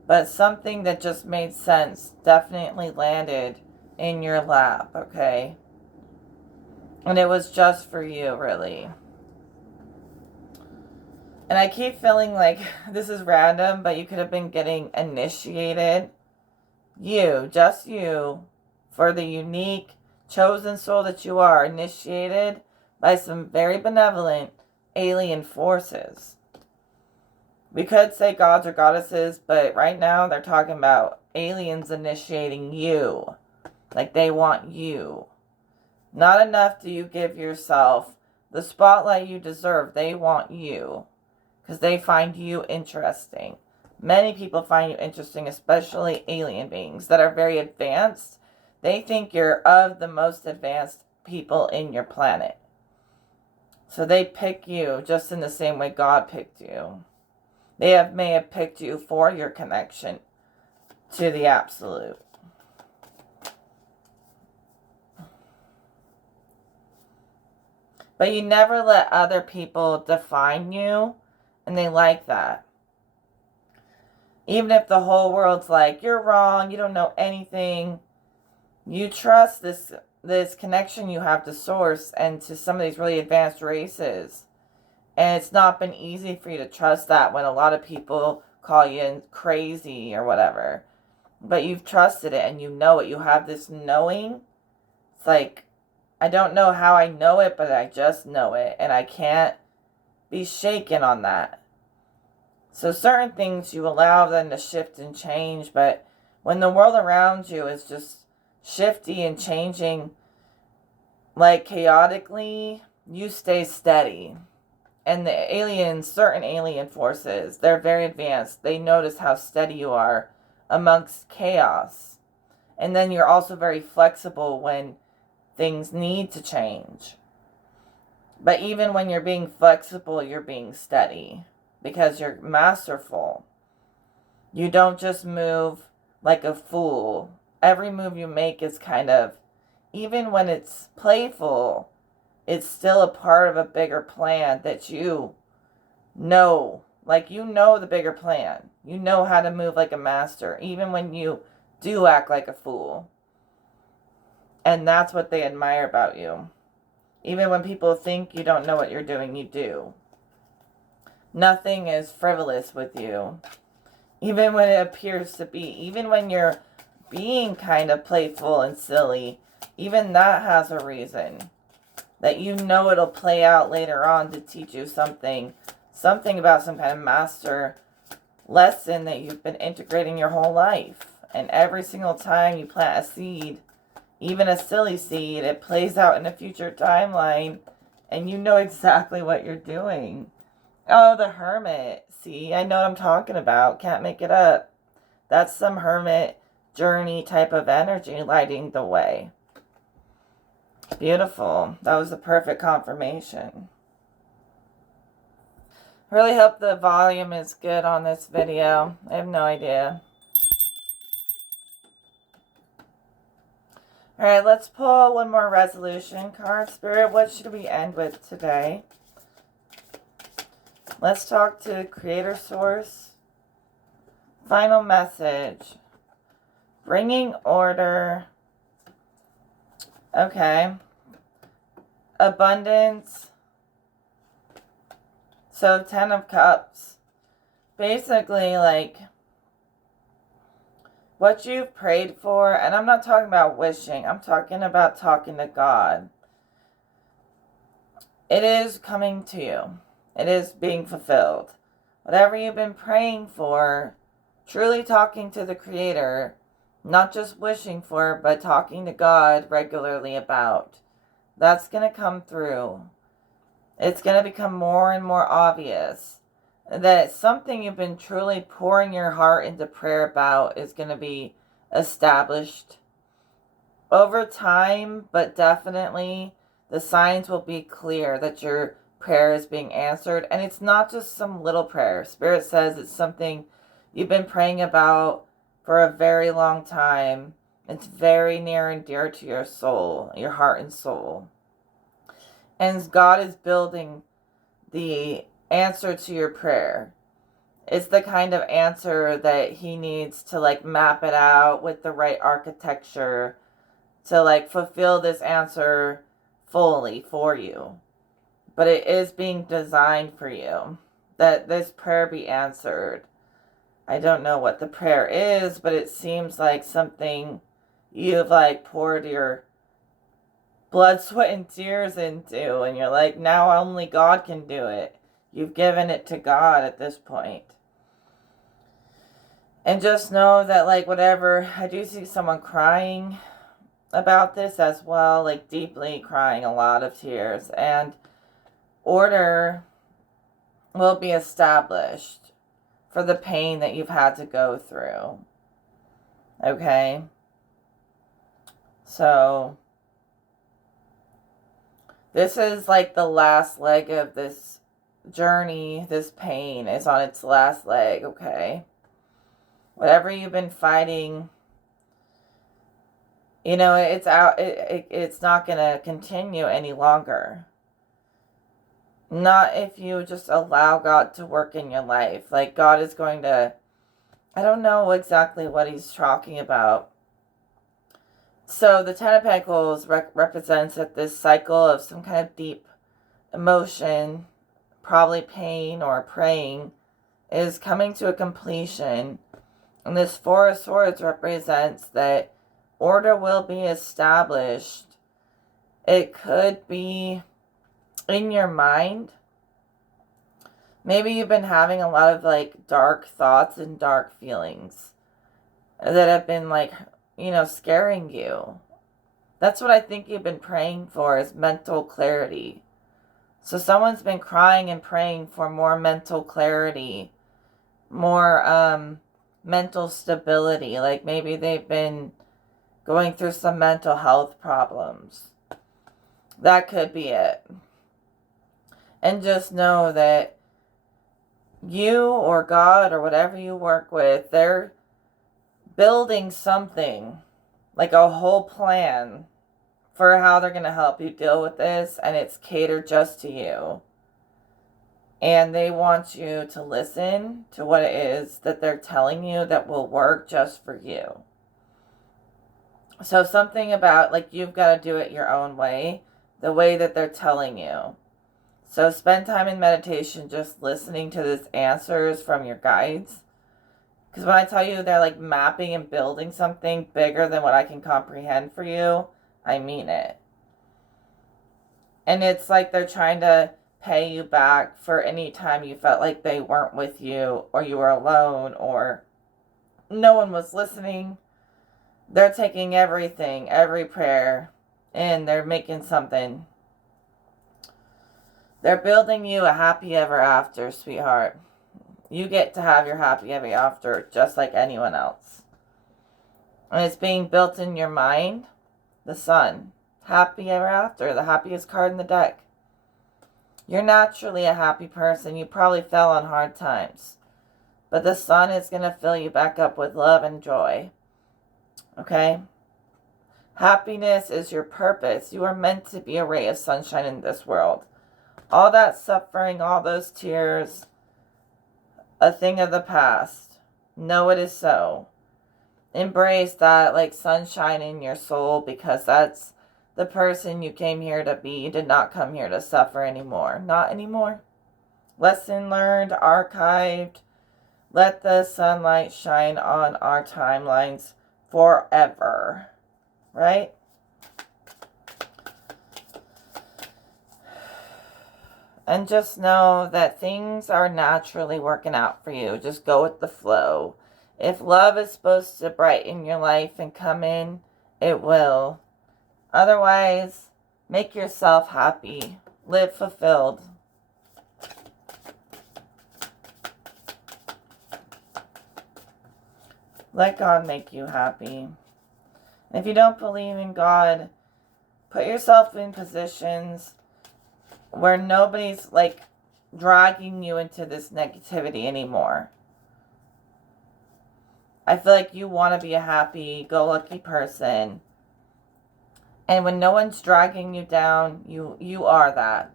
But something that just made sense definitely landed in your lap, okay? And it was just for you, really. And I keep feeling like this is random, but you could have been getting initiated. Just you, for the unique, chosen soul that you are, initiated by some very benevolent alien forces. We could say gods or goddesses, but right now they're talking about aliens initiating you. Like they want you. Not enough do you give yourself the spotlight you deserve. They want you. Because they find you interesting. Many people find you interesting, especially alien beings that are very advanced. They think you're of the most advanced people in your planet. So they pick you just in the same way God picked you. They may have picked you for your connection to the absolute. But you never let other people define you, and they like that. Even if the whole world's like, you're wrong, you don't know anything, you trust this connection you have to Source and to some of these really advanced races. And it's not been easy for you to trust that when a lot of people call you crazy or whatever. But you've trusted it and you know it. You have this knowing. It's like, I don't know how I know it, but I just know it. And I can't be shaken on that. So certain things you allow them to shift and change. But when the world around you is just shifty and changing, like chaotically, you stay steady. And the aliens, certain alien forces, they're very advanced. They notice how steady you are amongst chaos. And then you're also very flexible when things need to change. But even when you're being flexible, you're being steady. Because you're masterful. You don't just move like a fool. Every move you make is kind of, even when it's playful, it's still a part of a bigger plan that you know. Like, you know the bigger plan. You know how to move like a master, even when you do act like a fool. And that's what they admire about you. Even when people think you don't know what you're doing, you do. Nothing is frivolous with you. Even when it appears to be. Even when you're being kind of playful and silly. Even that has a reason. That you know it'll play out later on to teach you something. Something about some kind of master lesson that you've been integrating your whole life. And every single time you plant a seed, even a silly seed, it plays out in a future timeline. And you know exactly what you're doing. Oh, the Hermit. See, I know what I'm talking about. Can't make it up. That's some hermit journey type of energy lighting the way. Beautiful. That was the perfect confirmation. Really hope the volume is good on this video. I have no idea. Alright, let's pull one more resolution card. Spirit, what should we end with today? Let's talk to Creator Source. Final message. Bringing order. Okay. Abundance. So, 10 of Cups. Basically, like, what you've prayed for, and I'm not talking about wishing, I'm talking about talking to God. It is coming to you. It is being fulfilled. Whatever you've been praying for, truly talking to the Creator, not just wishing for, but talking to God regularly about. That's going to come through. It's going to become more and more obvious that something you've been truly pouring your heart into prayer about is going to be established over time, but definitely the signs will be clear that your prayer is being answered. And it's not just some little prayer. Spirit says it's something you've been praying about for a very long time. It's very near and dear to your soul, your heart and soul. And God is building the answer to your prayer. It's the kind of answer that He needs to like map it out with the right architecture to like fulfill this answer fully for you. But it is being designed for you that this prayer be answered. I don't know what the prayer is, but it seems like something you've like poured your blood, sweat, and tears into, and you're like, now only God can do it. You've given it to God at this point. And just know that, like, whatever, I do see someone crying about this as well, like, deeply crying a lot of tears. And order will be established for the pain that you've had to go through. Okay? So, this is like the last leg of this journey. This pain is on its last leg, okay? Whatever you've been fighting, you know, it's out. It's not going to continue any longer. Not if you just allow God to work in your life. Like, God is going to, I don't know exactly what He's talking about. So the Ten of Pentacles represents that this cycle of some kind of deep emotion, probably pain or praying, is coming to a completion. And this Four of Swords represents that order will be established. It could be in your mind. Maybe you've been having a lot of like dark thoughts and dark feelings that have been like, you know, scaring you. That's what I think you've been praying for, is mental clarity. So someone's been crying and praying for more mental clarity, more mental stability. Like maybe they've been going through some mental health problems. That could be it. And just know that you or God or whatever you work with, they're building something, like a whole plan for how they're going to help you deal with this, and it's catered just to you. And they want you to listen to what it is that they're telling you that will work just for you. So something about, like, you've got to do it your own way, the way that they're telling you. So spend time in meditation just listening to these answers from your guides. Because when I tell you they're like mapping and building something bigger than what I can comprehend for you, I mean it. And it's like they're trying to pay you back for any time you felt like they weren't with you, or you were alone, or no one was listening. They're taking everything, every prayer, and they're making something. They're building you a happy ever after, sweetheart. You get to have your happy ever after just like anyone else. And it's being built in your mind. The sun. Happy ever after. The happiest card in the deck. You're naturally a happy person. You probably fell on hard times. But the sun is going to fill you back up with love and joy. Okay? Happiness is your purpose. You are meant to be a ray of sunshine in this world. All that suffering, all those tears, a thing of the past. Know it is so. Embrace that like sunshine in your soul, because that's the person you came here to be. You did not come here to suffer anymore. Not anymore. Lesson learned, archived. Let the sunlight shine on our timelines forever. Right? And just know that things are naturally working out for you. Just go with the flow. If love is supposed to brighten your life and come in, it will. Otherwise, make yourself happy. Live fulfilled. Let God make you happy. If you don't believe in God, put yourself in positions where nobody's like dragging you into this negativity anymore. I feel like you want to be a happy-go-lucky person. And when no one's dragging you down, you are that.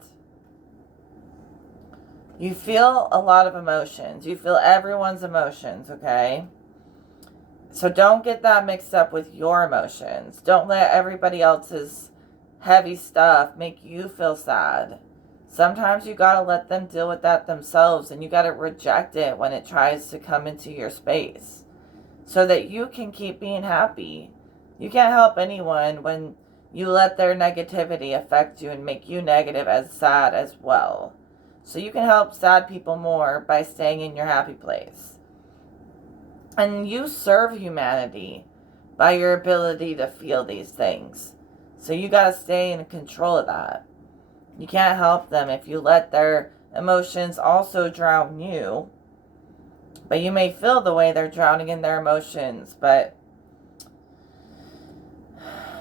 You feel a lot of emotions. You feel everyone's emotions, okay? So don't get that mixed up with your emotions. Don't let everybody else's heavy stuff make you feel sad. Sometimes you gotta let them deal with that themselves, and you gotta reject it when it tries to come into your space so that you can keep being happy. You can't help anyone when you let their negativity affect you and make you negative as sad as well. So you can help sad people more by staying in your happy place. And you serve humanity by your ability to feel these things. So you got to stay in control of that. You can't help them if you let their emotions also drown you. But you may feel the way they're drowning in their emotions, but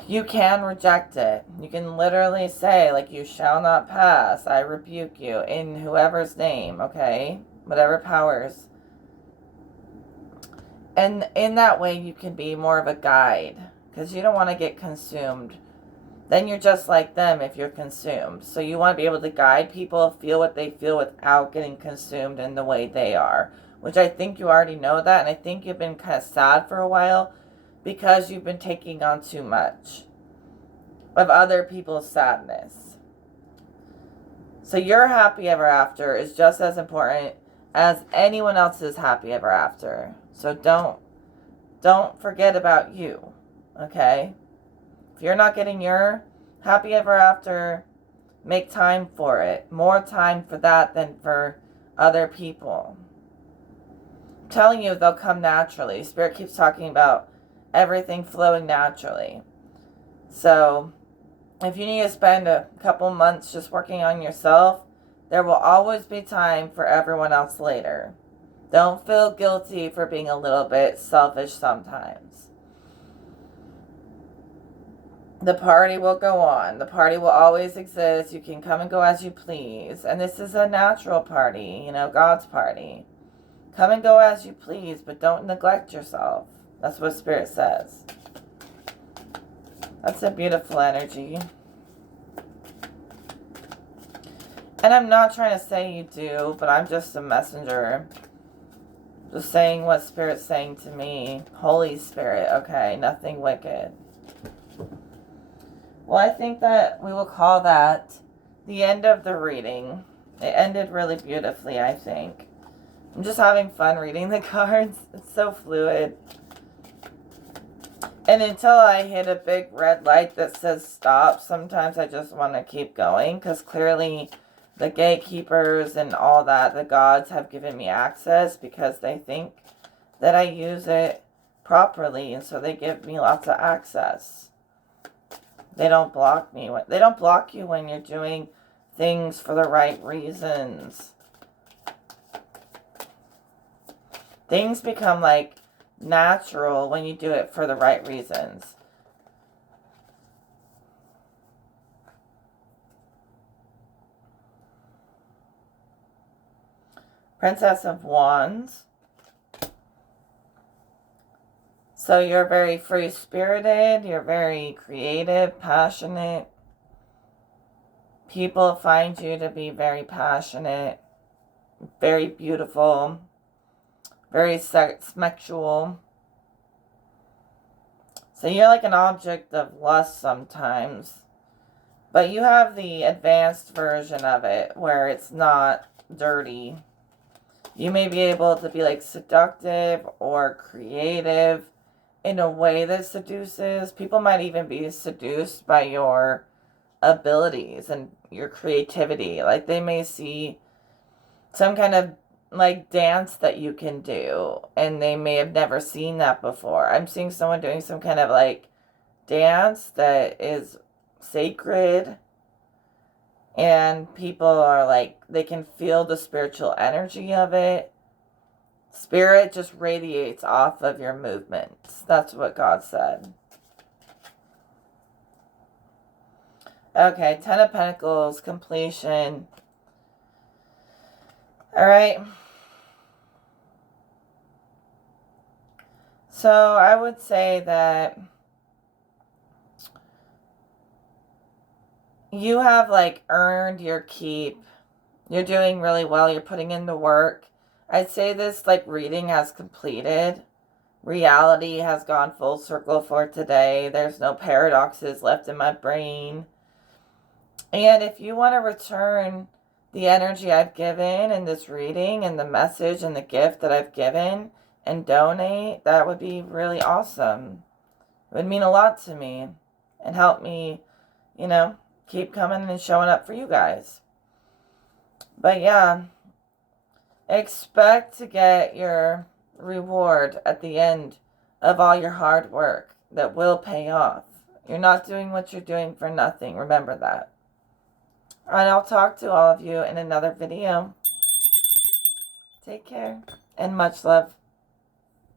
you can reject it. You can literally say, like, you shall not pass. I rebuke you in whoever's name, okay? Whatever powers. And in that way, you can be more of a guide, because you don't want to get consumed. Then you're just like them if you're consumed. So you want to be able to guide people, feel what they feel without getting consumed in the way they are. Which I think you already know that, and I think you've been kind of sad for a while because you've been taking on too much of other people's sadness. So your happy ever after is just as important as anyone else's happy ever after. So don't forget about you, okay? If you're not getting your happy ever after, make time for it. More time for that than for other people. I'm telling you, they'll come naturally. Spirit keeps talking about everything flowing naturally. So if you need to spend a couple months just working on yourself, there will always be time for everyone else later. Don't feel guilty for being a little bit selfish sometimes. The party will go on. The party will always exist. You can come and go as you please. And this is a natural party, God's party. Come and go as you please, but don't neglect yourself. That's what Spirit says. That's a beautiful energy. And I'm not trying to say you do, but I'm just a messenger. Just saying what Spirit's saying to me. Holy Spirit, okay? Nothing wicked. Well, I think that we will call that the end of the reading. It ended really beautifully, I think. I'm just having fun reading the cards. It's so fluid. And until I hit a big red light that says stop, sometimes I just want to keep going, because clearly the gatekeepers and all that, the gods, have given me access because they think that I use it properly, and so they give me lots of access. They don't block me. They don't block you when you're doing things for the right reasons. Things become like natural when you do it for the right reasons. Princess of Wands. So you're very free-spirited, you're very creative, passionate. People find you to be very passionate, very beautiful, very sexual. So you're like an object of lust sometimes. But you have the advanced version of it where it's not dirty. You may be able to be like seductive or creative in a way that seduces. People might even be seduced by your abilities and your creativity. Like they may see some kind of like dance that you can do, and they may have never seen that before. I'm seeing someone doing some kind of like dance that is sacred, and people are like, they can feel the spiritual energy of it. Spirit just radiates off of your movements. That's what God said. Okay, Ten of Pentacles, completion. All right. So I would say that you have like earned your keep. You're doing really well. You're putting in the work. I'd say this like reading has completed. Reality has gone full circle for today. There's no paradoxes left in my brain. And if you want to return the energy I've given in this reading and the message and the gift that I've given and donate, that would be really awesome. It would mean a lot to me and help me, you know, keep coming and showing up for you guys. But yeah, expect to get your reward at the end of all your hard work that will pay off. You're not doing what you're doing for nothing. Remember that. And I'll talk to all of you in another video. Take care and much love.